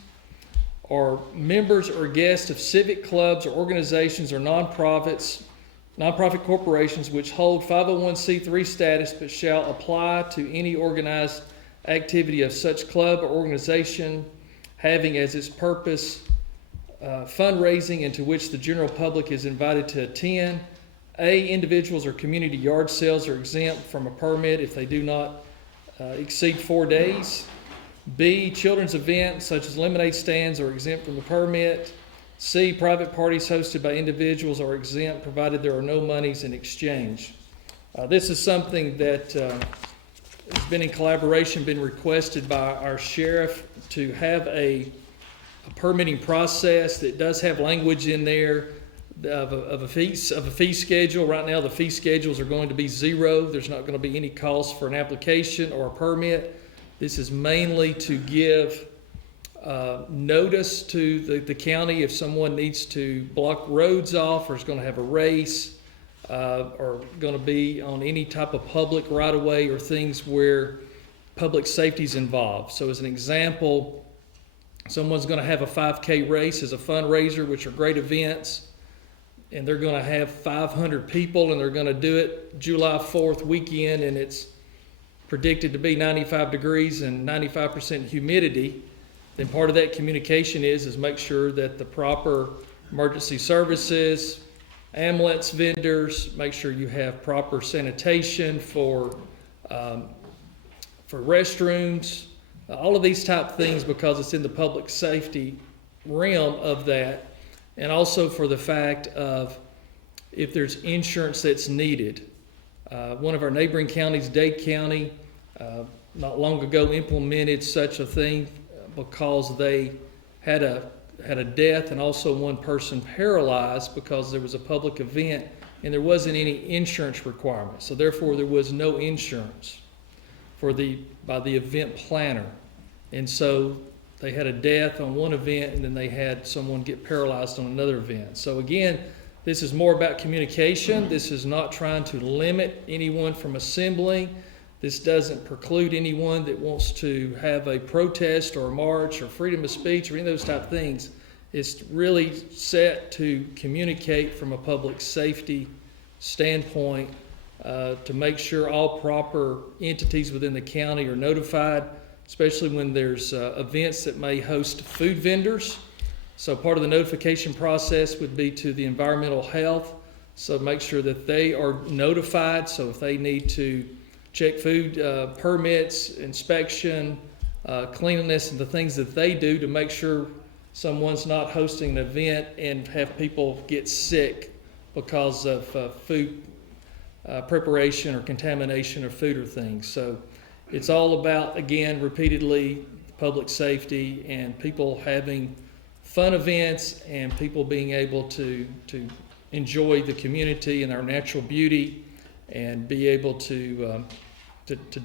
or members or guests of civic clubs or organizations or nonprofit corporations which hold 501c3 status, but shall apply to any organized activity of such club or organization having as its purpose fundraising into which the general public is invited to attend. A, individuals or community yard sales are exempt from a permit if they do not exceed 4 days. B, children's events such as lemonade stands are exempt from the permit. C, private parties hosted by individuals are exempt provided there are no monies in exchange. This is something that has been in collaboration, been requested by our sheriff to have a permitting process that does have language in there of a fee schedule. Right now, the fee schedules are going to be zero. There's not going to be any cost for an application or a permit. This is mainly to give notice to the county if someone needs to block roads off or is going to have a race or going to be on any type of public right-of-way or things where public safety is involved. So as an example, someone's gonna have a 5K race as a fundraiser, which are great events, and they're gonna have 500 people, and they're gonna do it July 4th weekend, and it's predicted to be 95 degrees and 95% humidity, then part of that communication is make sure that the proper emergency services, ambulance vendors, make sure you have proper sanitation for restrooms, all of these type things, because it's in the public safety realm of that. And also for the fact of if there's insurance that's needed. One of our neighboring counties, Dade County, not long ago implemented such a thing because they had a death and also one person paralyzed because there was a public event and there wasn't any insurance requirement. So therefore there was no insurance by the event planner. And so they had a death on one event and then they had someone get paralyzed on another event. So again, this is more about communication. This is not trying to limit anyone from assembling. This doesn't preclude anyone that wants to have a protest or a march or freedom of speech or any of those type of things. It's really set to communicate from a public safety standpoint to make sure all proper entities within the county are notified, especially when there's events that may host food vendors. So part of the notification process would be to the environmental health. So make sure that they are notified. So if they need to check food permits, inspection, cleanliness, and the things that they do to make sure someone's not hosting an event and have people get sick because of food preparation or contamination of food or things. So it's all about, again, repeatedly, public safety and people having fun events and people being able to enjoy the community and our natural beauty and be able to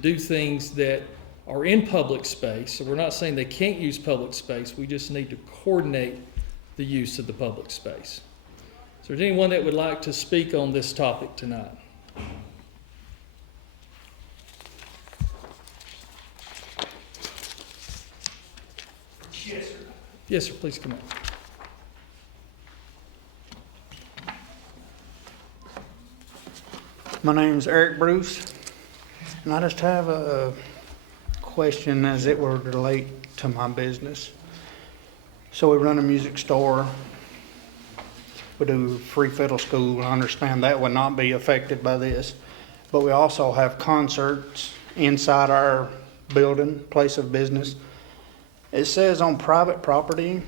do things that are in public space. So we're not saying they can't use public space. We just need to coordinate the use of the public space. So is there anyone that would like to speak on this topic tonight? Yes, sir. Yes, sir. Please come up. My name's Eric Bruce, and I just have a question as it would relate to my business. So we run a music store, we do free fiddle school. I understand that would not be affected by this, but we also have concerts inside our building, place of business. It says on private property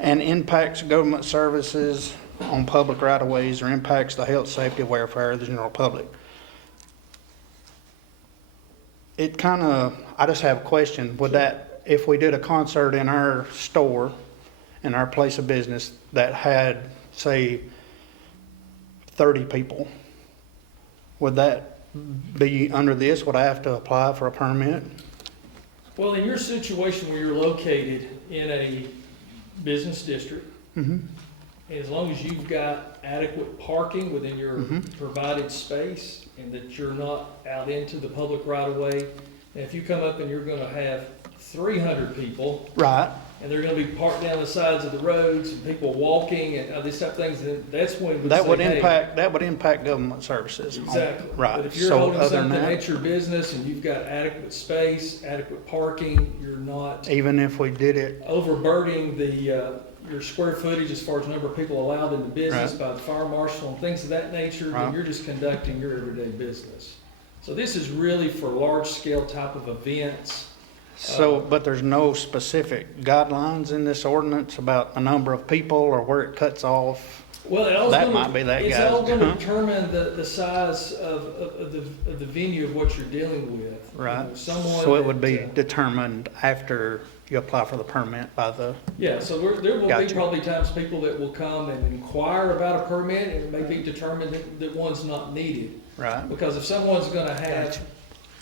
and impacts government services on public right-of-ways or impacts the health, safety, welfare of the general public. I just have a question. Would that, if we did a concert in our store, in our place of business that had, say, 30 people, would that be under this? Would I have to apply for a permit? Well, in your situation where you're located in a business district, as long as you've got adequate parking within your provided space and that you're not out into the public right of way, and if you come up and you're gonna have 300 people, Right. and they're gonna be parked down the sides of the roads and people walking and these type of things, then that's when we That say, would hey, impact government services. exactly. Right. But if you're So holding other than something that, at your business and you've got adequate space, adequate parking, you're not even if we did it, overburdening your square footage as far as number of people allowed in the business Right. by the fire marshal and things of that nature, then Right. you're just conducting your everyday business. So this is really for large scale type of events. so, but there's no specific guidelines in this ordinance about the number of people or where it cuts off? Well, it all's That gonna- might be that it's guy's, all gonna huh? determine the size of the venue of what you're dealing with. You Right. know, someone So it would be that, determined after you apply for the permit by the, yeah, so there will be Gotcha. probably times people that will come and inquire about a permit, and it may be determined that one's not needed. right? Because if someone's gonna have Gotcha.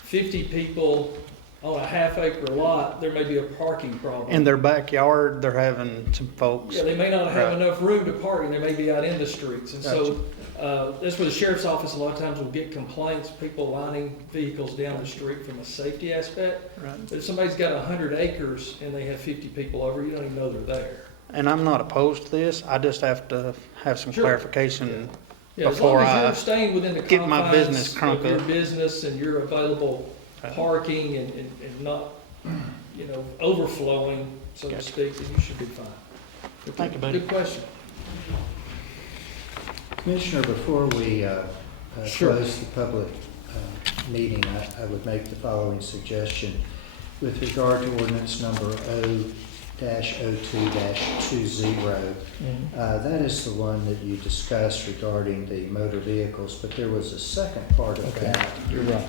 50 people on a half-acre lot, there may be a parking problem. In their backyard, they're having some folks. Yeah, they may not have Right. enough room to park, and they may be out in the streets. And so, that's where the sheriff's office, a lot of times will get complaints, people lining vehicles down the street from a safety aspect. Right. But if somebody's got 100 acres and they have 50 people over, you don't even know they're there. And I'm not opposed to this, I just have to have some Sure. clarification Yeah, as long before as you're I staying within the get my business confines crunk of your up. business and your available parking and not, overflowing, so to Gotcha. speak, then you should be fine. But Thank you, buddy. Good question. Commissioner, before we Sure. close the public meeting, I would make the following suggestion. With regard to ordinance number O-02-20, that is the one that you discussed regarding the motor vehicles, but there was a second part of that, You're right.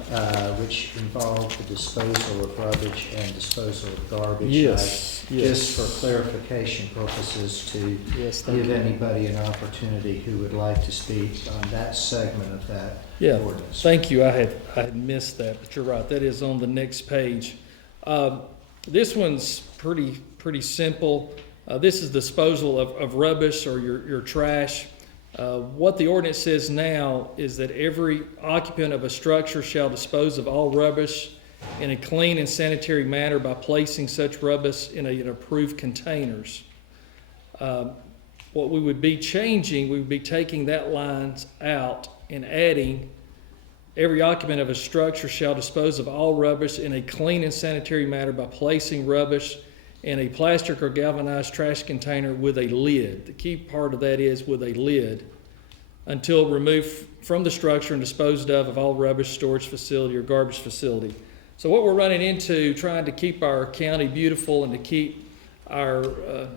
which involved the disposal of rubbish and disposal of garbage. Yes, Just for clarification purposes, to Yes, thank give you. anybody an opportunity who would like to speak on that segment of that Yeah, ordinance. thank you. I had missed that, but you're right. That is on the next page. This one's pretty simple. This is disposal of rubbish or your trash. What the ordinance says now is that every occupant of a structure shall dispose of all rubbish in a clean and sanitary manner by placing such rubbish in approved containers. What we would be changing, we would be taking that lines out and adding, every occupant of a structure shall dispose of all rubbish in a clean and sanitary manner by placing rubbish in a plastic or galvanized trash container with a lid. The key part of that is with a lid, until removed from the structure and disposed of all rubbish storage facility or garbage facility. So what we're running into, trying to keep our county beautiful and to keep our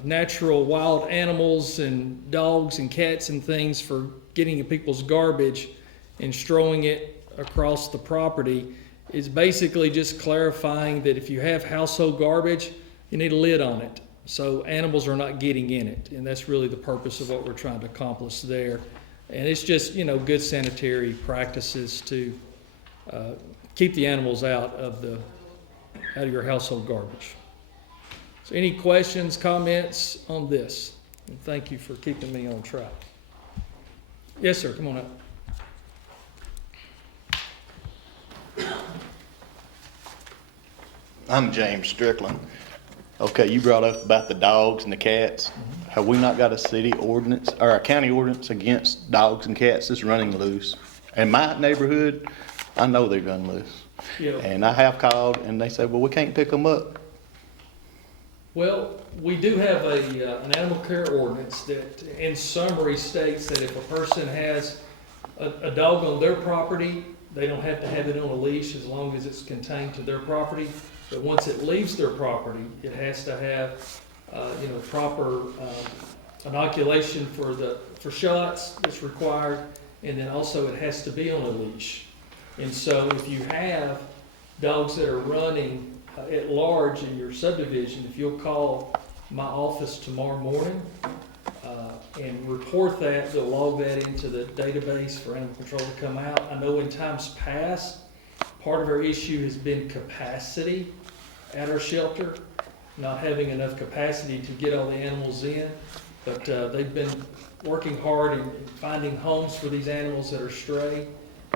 natural wild animals and dogs and cats and things for getting in people's garbage and strowing it across the property, is basically just clarifying that if you have household garbage, you need a lid on it, so animals are not getting in it. And that's really the purpose of what we're trying to accomplish there. And it's just, good sanitary practices to keep the animals out of your household garbage. So any questions, comments on this? And thank you for keeping me on track. Yes, sir, come on up. I'm James Strickland. Okay, you brought up about the dogs and the cats. Have we not got a city ordinance, or a county ordinance against dogs and cats that's running loose? In my neighborhood, I know they run loose. Yeah. And I have called and they say, well, we can't pick them up. Well, we do have an animal care ordinance that in summary states that if a person has a dog on their property, they don't have to have it on a leash as long as it's contained to their property. But once it leaves their property, it has to have, proper inoculation for shots that's required, and then also it has to be on a leash. And so if you have dogs that are running at large in your subdivision, if you'll call my office tomorrow morning and report that, they'll log that into the database for animal control to come out. I know in times past, part of our issue has been capacity at our shelter, not having enough capacity to get all the animals in. But they've been working hard in finding homes for these animals that are stray.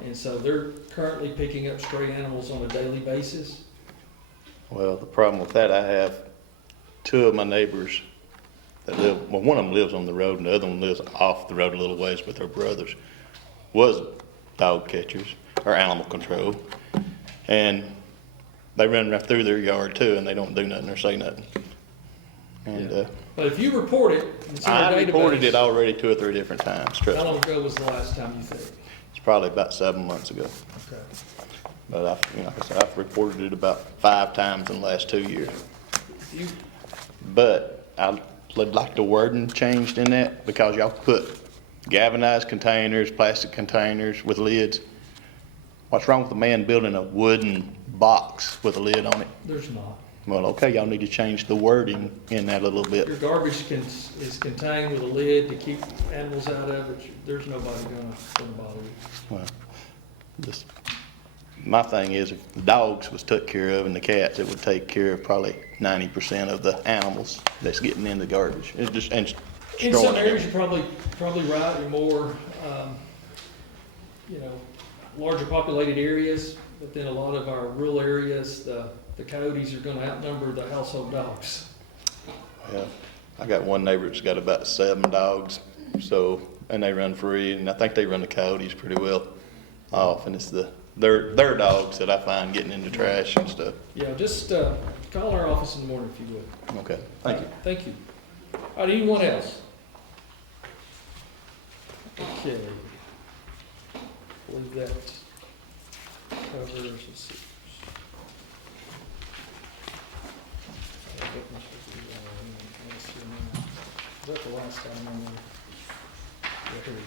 And so they're currently picking up stray animals on a daily basis. Well, the problem with that, I have two of my neighbors that live, well, one of them lives on the road and the other one lives off the road a little ways with their brothers, was dog catchers or animal control. And they run right through their yard too, and they don't do nothing or say nothing. And But if you report it, it's in our I database. reported it already 2 or 3 different times, trust How me. long ago was the last time you think? It's probably about 7 months ago. Okay. But like I said, I've reported it about 5 times in the last 2 years. You, But I'd like the wording changed in that, because y'all put galvanized containers, plastic containers with lids. What's wrong with a man building a wooden box with a lid on it? there's not. Well, okay, y'all need to change the wording in that a little bit. Your garbage is contained with a lid to keep animals out of it. There's nobody gonna bother you. Well, just my thing is, if the dogs was took care of and the cats, it would take care of probably 90% of the animals that's getting in the garbage. It just, and In some destroying areas, them. you're probably right, you're more, larger populated areas, but then a lot of our rural areas, the coyotes are gonna outnumber the household dogs. Yeah, I got one neighbor that's got about 7 dogs, so, and they run free, and I think they run the coyotes pretty well off, and it's their dogs that I find getting in the trash and stuff. Yeah, just, call our office in the morning if you would. Okay, thank you. Thank you. All right, anyone else? Okay. I believe that covers, let's see. Is that the last time on there? Yeah, here we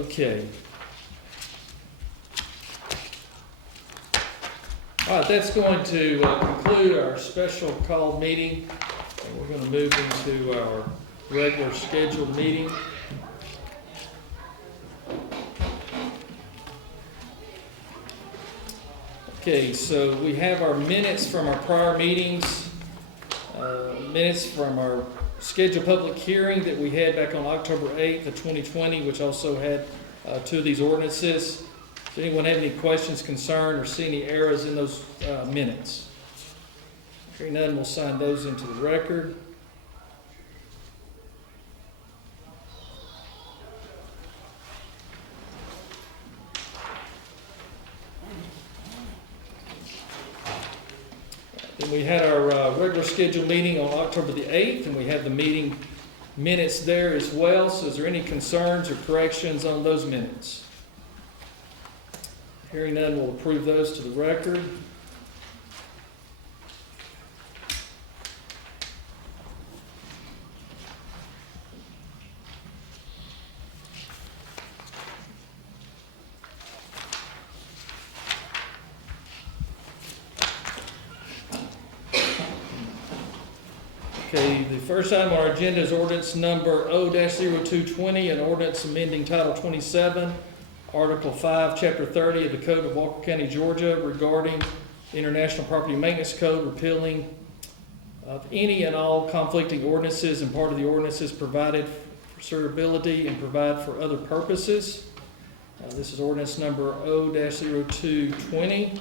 go. Okay. All right, that's going to conclude our special call meeting. And we're going to move into our regular scheduled meeting. Okay, so we have our minutes from our prior meetings, minutes from our scheduled public hearing that we had back on October 8th of 2020, which also had 2 of these ordinances. Does anyone have any questions, concern, or see any errors in those minutes? Hearing none, we'll sign those into the record. Then we had our regular scheduled meeting on October the 8th, and we have the meeting minutes there as well. So is there any concerns or corrections on those minutes? Hearing none, we'll approve those to the record. Okay, the first item on our agenda is ordinance number O-0220, an ordinance amending Title 27, Article 5, Chapter 30 of the Code of Walker County, Georgia, regarding the International Property Maintenance Code, repealing of any and all conflicting ordinances, and part of the ordinances provided for suitability and provide for other purposes. This is ordinance number O-0220.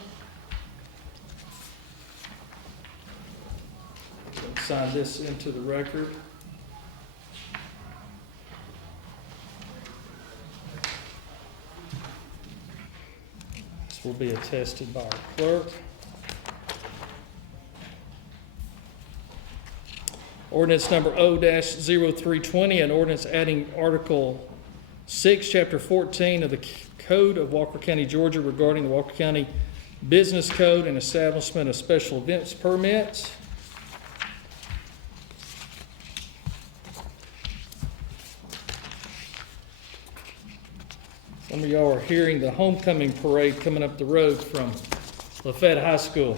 Sign this into the record. This will be attested by our clerk. Ordinance number O-0320, an ordinance adding Article 6, Chapter 14 of the Code of Walker County, Georgia, regarding the Walker County Business Code and establishment of special events permits. Some of y'all are hearing the homecoming parade coming up the road from Lafayette High School.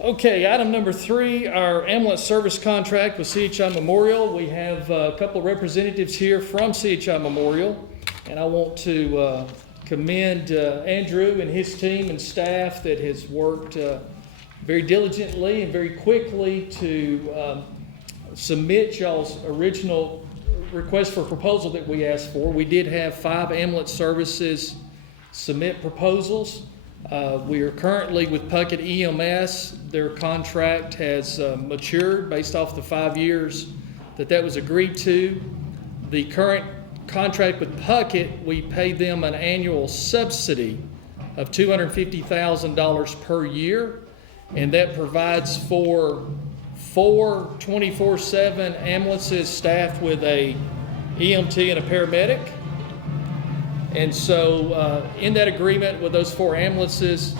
Okay, item number 3, our ambulance service contract with CHI Memorial. We have a couple of representatives here from CHI Memorial, and I want to commend Andrew and his team and staff that has worked very diligently and very quickly to submit y'all's original request for proposal that we asked for. We did have 5 ambulance services submit proposals. We are currently with Puckett EMS. Their contract has matured based off the 5 years that was agreed to. The current contract with Puckett, we pay them an annual subsidy of $250,000 per year, and that provides for 4 24/7 ambulances staffed with a EMT and a paramedic. And so in that agreement with those 4 ambulances,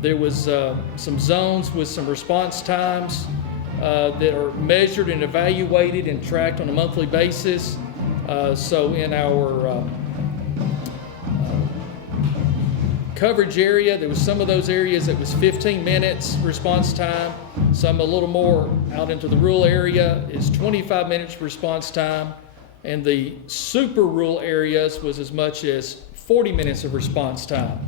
there was some zones with some response times that are measured and evaluated and tracked on a monthly basis. So in our coverage area. There was some of those areas that was 15 minutes response time. Some a little more out into the rural area is 25 minutes response time. And the super rural areas was as much as 40 minutes of response time.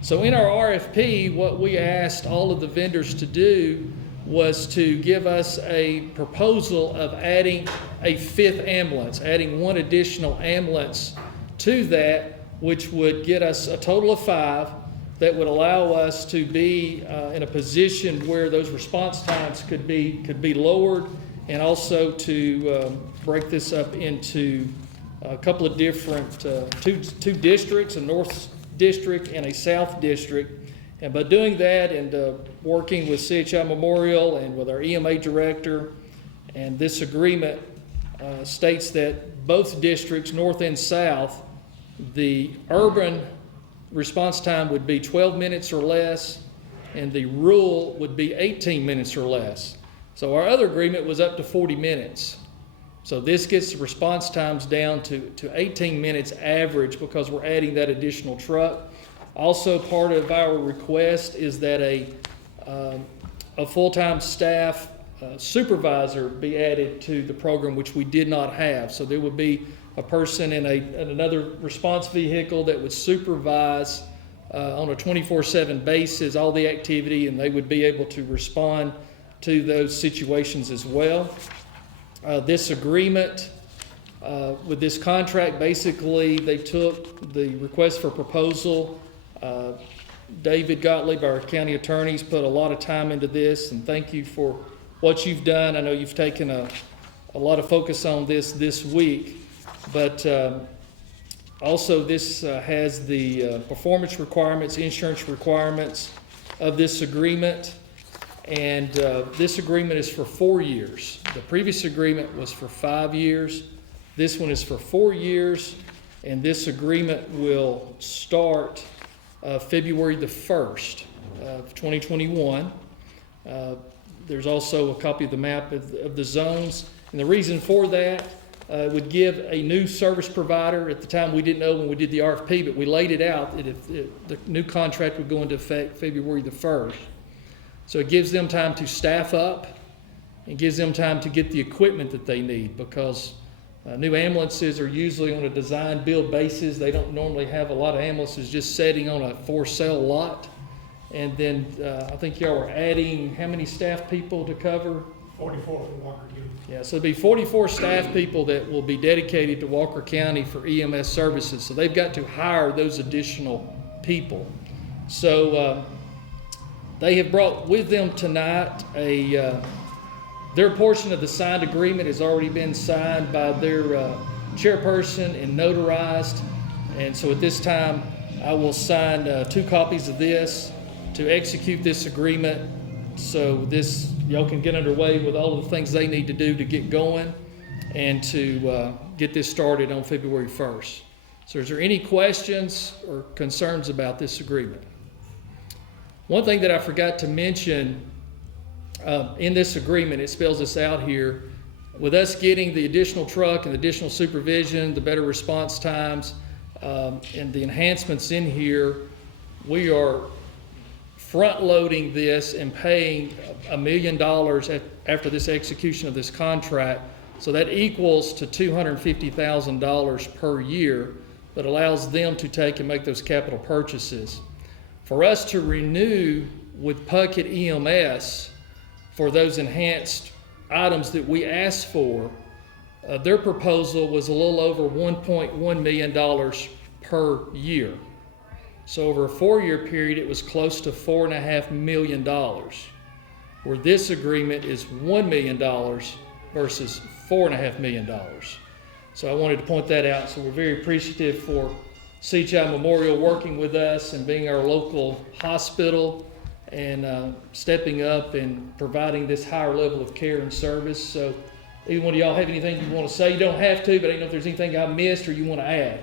So in our RFP, what we asked all of the vendors to do was to give us a proposal of adding a 5th ambulance, adding 1 additional ambulance to that, which would get us a total of 5 that would allow us to be in a position where those response times could be lowered, and also to break this up into a couple of different, two districts, a North District and a South District. And by doing that and working with CHI Memorial and with our EMA director, and this agreement states that both districts, North and South, the urban response time would be 12 minutes or less, and the rural would be 18 minutes or less. So our other agreement was up to 40 minutes. So this gets the response times down to 18 minutes average because we're adding that additional truck. Also, part of our request is that a full-time staff supervisor be added to the program, which we did not have. So there would be a person in another response vehicle that would supervise on a 24/7 basis all the activity, and they would be able to respond to those situations as well. This agreement with this contract, basically they took the request for proposal. David Gottlieb, our county attorneys, put a lot of time into this, and thank you for what you've done. I know you've taken a lot of focus on this week, but also this has the performance requirements, insurance requirements of this agreement. And this agreement is for 4 years. The previous agreement was for 5 years. This one is for 4 years, and this agreement will start February the 1st of 2021. There's also a copy of the map of the zones. And the reason for that would give a new service provider. At the time, we didn't know when we did the RFP, but we laid it out that if the new contract would go into effect February the 1st. So it gives them time to staff up and gives them time to get the equipment that they need, because new ambulances are usually on a design build basis. They don't normally have a lot of ambulances just sitting on a for sale lot. And then I think y'all are adding how many staff people to cover? 44 from Walker County. Yeah, so it'll be 44 staff people that will be dedicated to Walker County for EMS services. So they've got to hire those additional people. So they have brought with them tonight their portion of the signed agreement has already been signed by their chairperson and notarized. And so at this time, I will sign 2 copies of this to execute this agreement. So this, y'all can get underway with all of the things they need to do to get going and to get this started on February 1st. So is there any questions or concerns about this agreement? One thing that I forgot to mention in this agreement, it spells this out here, with us getting the additional truck and the additional supervision, the better response times, and the enhancements in here, we are front-loading this and paying $1 million after this execution of this contract. So that equals to $250,000 per year that allows them to take and make those capital purchases. For us to renew with Puckett EMS for those enhanced items that we asked for, their proposal was a little over $1.1 million per year. So over a 4-year period, it was close to $4.5 million, where this agreement is $1 million versus $4.5 million. So I wanted to point that out. So we're very appreciative for CHI Memorial working with us and being our local hospital and stepping up and providing this higher level of care and service. So either one of y'all have anything you want to say? You don't have to, but I don't know if there's anything I missed or you want to add.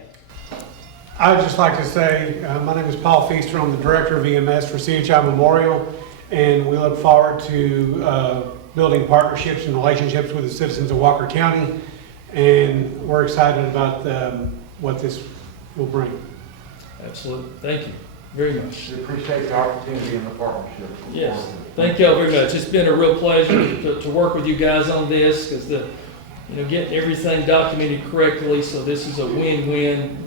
I'd just like to say, my name is Paul Feaster. I'm the Director of EMS for CHI Memorial, and we look forward to building partnerships and relationships with the citizens of Walker County, and we're excited about what this will bring. Absolutely. Thank you. very much. We appreciate the opportunity and the partnership. Yes, thank y'all very much. It's been a real pleasure to work with you guys on this, because getting everything documented correctly, so this is a win-win,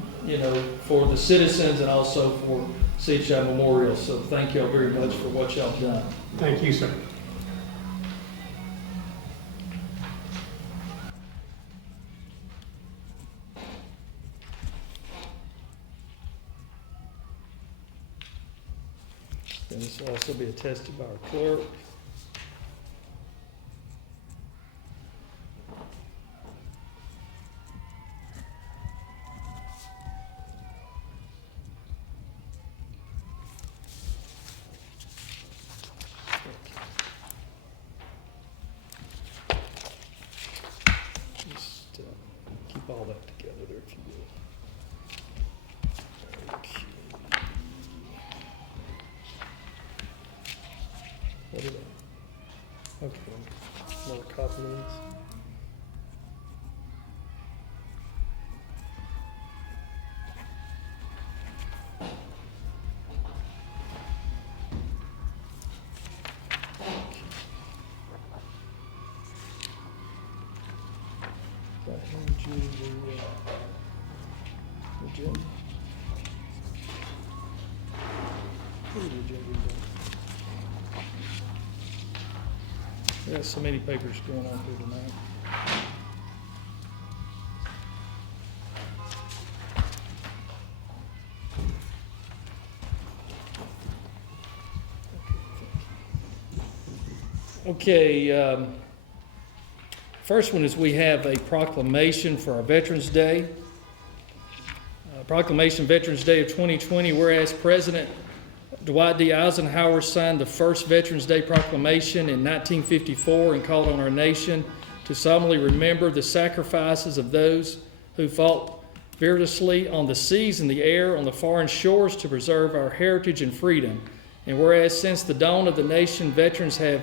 for the citizens and also for CHI Memorial. So thank y'all very much for what y'all done. Thank you, sir. And this will also be attested by our clerk. Just keep all that together there if you will. Okay. What are they? Okay, another copy of these. I hand you the agenda. Where's the agenda? There's so many papers going on here tonight. Okay, first one is we have a proclamation for our Veterans Day. Proclamation Veterans Day of 2020, whereas President Dwight D. Eisenhower signed the first Veterans Day proclamation in 1954 and called on our nation to solemnly remember the sacrifices of those who fought fearlessly on the seas and the air, on the foreign shores to preserve our heritage and freedom. And whereas since the dawn of the nation, veterans have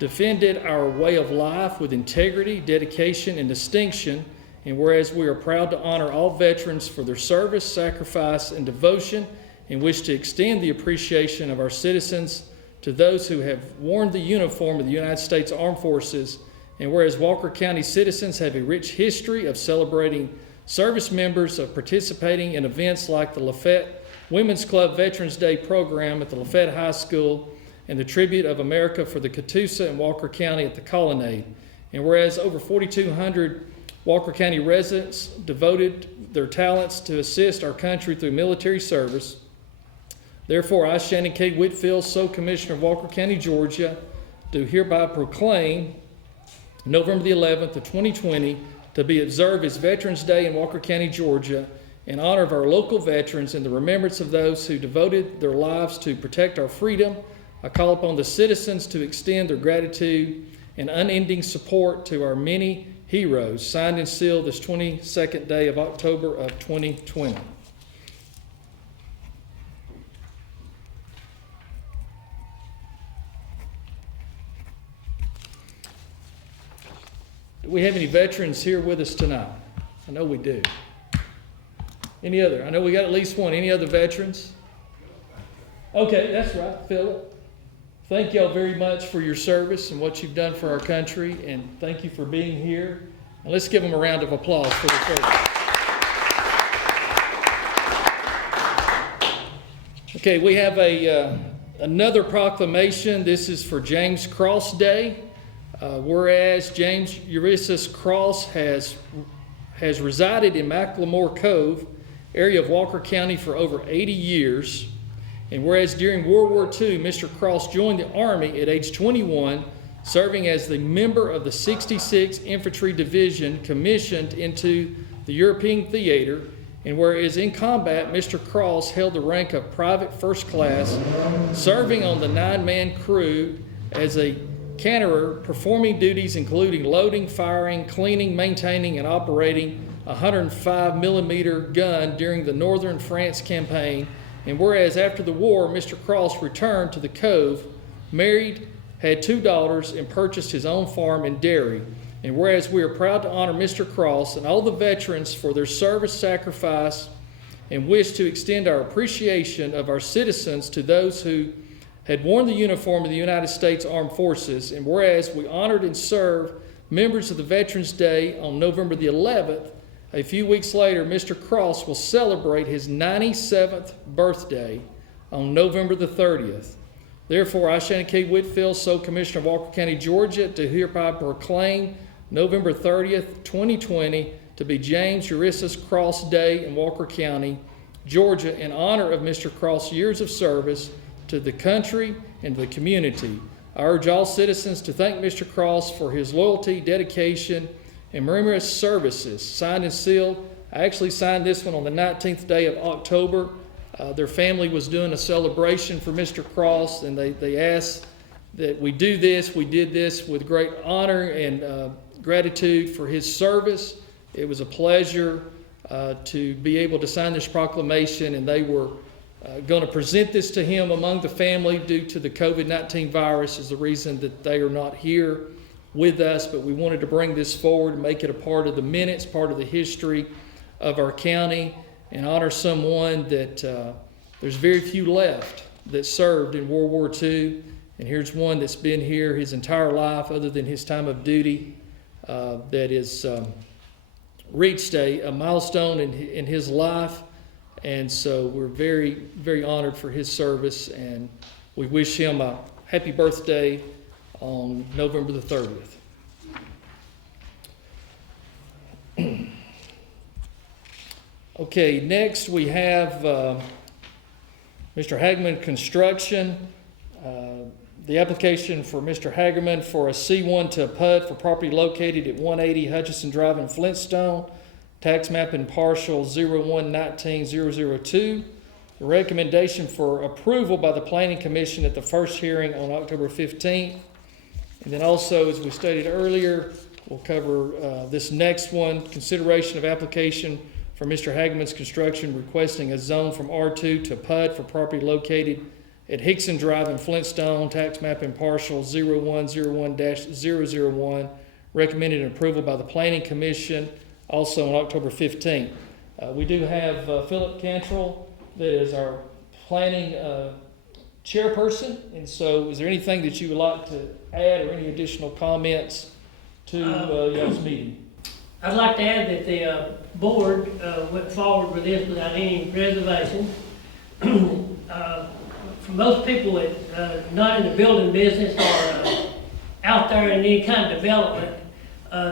defended our way of life with integrity, dedication, and distinction. And whereas we are proud to honor all veterans for their service, sacrifice, and devotion, and wish to extend the appreciation of our citizens to those who have worn the uniform of the United States Armed Forces. And whereas Walker County citizens have a rich history of celebrating service members, of participating in events like the Lafayette Women's Club Veterans Day program at the Lafayette High School, and the Tribute of America for the Catoosa in Walker County at the Colonnade. And whereas over 4,200 Walker County residents devoted their talents to assist our country through military service, therefore I, Shannon K. Whitfield, sole Commissioner of Walker County, Georgia, do hereby proclaim November the 11th of 2020 to be observed as Veterans Day in Walker County, Georgia, in honor of our local veterans and the remembrance of those who devoted their lives to protect our freedom. I call upon the citizens to extend their gratitude and unending support to our many heroes. Signed and sealed this 22nd day of October of 2020. Do we have any veterans here with us tonight? I know we do. Any other? I know we got at least one. Any other veterans? Okay, that's right, Philip. Thank y'all very much for your service and what you've done for our country, and thank you for being here. And let's give them a round of applause for their service. Okay, we have another proclamation. This is for James Cross Day. Whereas James Ulysses Cross has resided in McLemore Cove, area of Walker County, for over 80 years. And whereas during World War II, Mr. Cross joined the Army at age 21, serving as the member of the 66th Infantry Division commissioned into the European theater. And whereas in combat, Mr. Cross held the rank of Private First Class, serving on the 9-man crew as a canterer, performing duties including loading, firing, cleaning, maintaining, and operating a 105mm gun during the Northern France campaign. And whereas after the war, Mr. Cross returned to the Cove, married, had 2 daughters, and purchased his own farm and dairy. And whereas we are proud to honor Mr. Cross and all the veterans for their service, sacrifice, and wish to extend our appreciation of our citizens to those who had worn the uniform of the United States Armed Forces, and whereas we honored and served members of the Veterans Day on November the 11th, a few weeks later, Mr. Cross will celebrate his 97th birthday on November the 30th. Therefore, I, Shannon K. Whitfield, sole Commissioner of Walker County, Georgia, do hereby proclaim November 30th, 2020 to be James Ulysses Cross Day in Walker County, Georgia, in honor of Mr. Cross' years of service to the country and the community. I urge all citizens to thank Mr. Cross for his loyalty, dedication, and numerous services. Signed and sealed. I actually signed this one on the 19th day of October. Their family was doing a celebration for Mr. Cross, and they asked that we do this. We did this with great honor and gratitude for his service. It was a pleasure to be able to sign this proclamation, and they were going to present this to him among the family due to the COVID-19 virus is the reason that they are not here with us, but we wanted to bring this forward and make it a part of the minutes, part of the history of our county, and honor someone that there's very few left that served in World War II, and here's one that's been here his entire life other than his time of duty that is reached a milestone in his life. And so we're very, very honored for his service, and we wish him a happy birthday on November the 30th. Okay, next we have Mr. Hageman Construction. The application for Mr. Hagerman for a C1 to a PUD for property located at 180 Hutchinson Drive in Flintstone. Tax map and parcel 0119-002. The recommendation for approval by the Planning Commission at the first hearing on October 15th. And then also, as we stated earlier, we'll cover this next one, consideration of application for Mr. Hageman's Construction requesting a zone from R2 to PUD for property located at Hickson Drive in Flintstone, tax map and parcel 0101-001. Recommended approval by the Planning Commission also on October 15th. We do have Philip Cantrell that is our planning chairperson, and so is there anything that you would like to add or any additional comments to y'all's meeting? I'd like to add that the board went forward with this without any reservations. For most people that not in the building business or out there in any kind of development,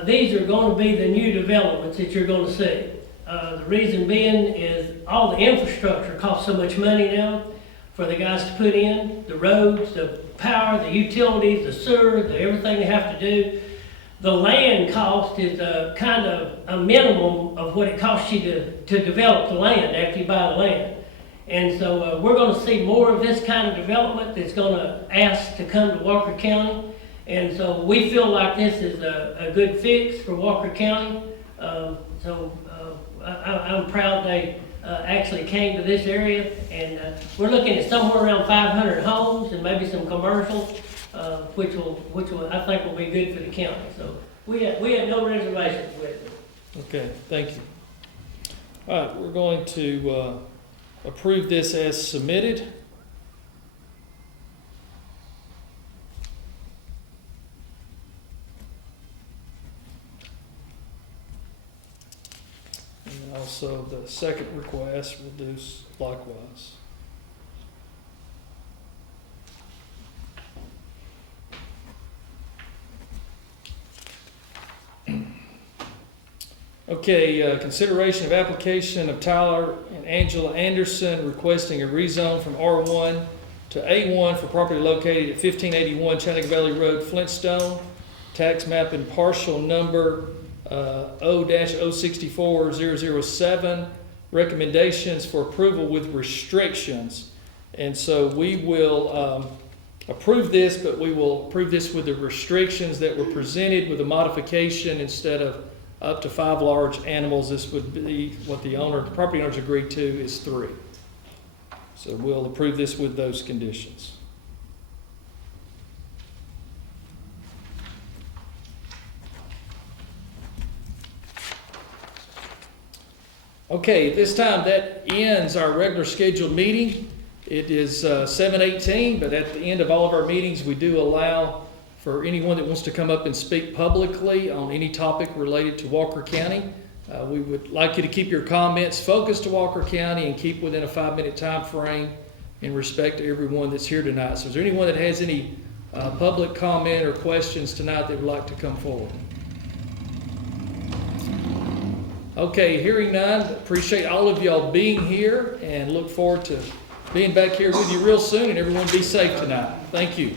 these are going to be the new developments that you're going to see. The reason being is all the infrastructure costs so much money now for the guys to put in, the roads, the power, the utilities, the sewer, everything they have to do. The land cost is kind of a minimum of what it costs you to develop the land after you buy the land. And so we're going to see more of this kind of development that's going to ask to come to Walker County. And so we feel like this is a good fix for Walker County. I'm proud they actually came to this area. And we're looking at somewhere around 500 homes and maybe some commercials, which will I think will be good for the county. So we have no reservations with it. Okay, thank you. All right, we're going to approve this as submitted. And also the second request will do likewise. Okay, consideration of application of Tyler and Angela Anderson requesting a rezone from R1 to A1 for property located at 1581 Chattanooga Valley Road, Flintstone. Tax map and parcel number O-064-007. Recommendations for approval with restrictions. And so we will approve this, but we will approve this with the restrictions that were presented with a modification. Instead of up to 5 large animals, this would be what the property owners agreed to is 3. So we'll approve this with those conditions. Okay, at this time, that ends our regular scheduled meeting. It is 7:18, but at the end of all of our meetings, we do allow for anyone that wants to come up and speak publicly on any topic related to Walker County. We would like you to keep your comments focused to Walker County and keep within a 5-minute time frame in respect to everyone that's here tonight. So is there anyone that has any public comment or questions tonight that would like to come forward? Okay, hearing none, appreciate all of y'all being here and look forward to being back here with you real soon, and everyone be safe tonight. Thank you.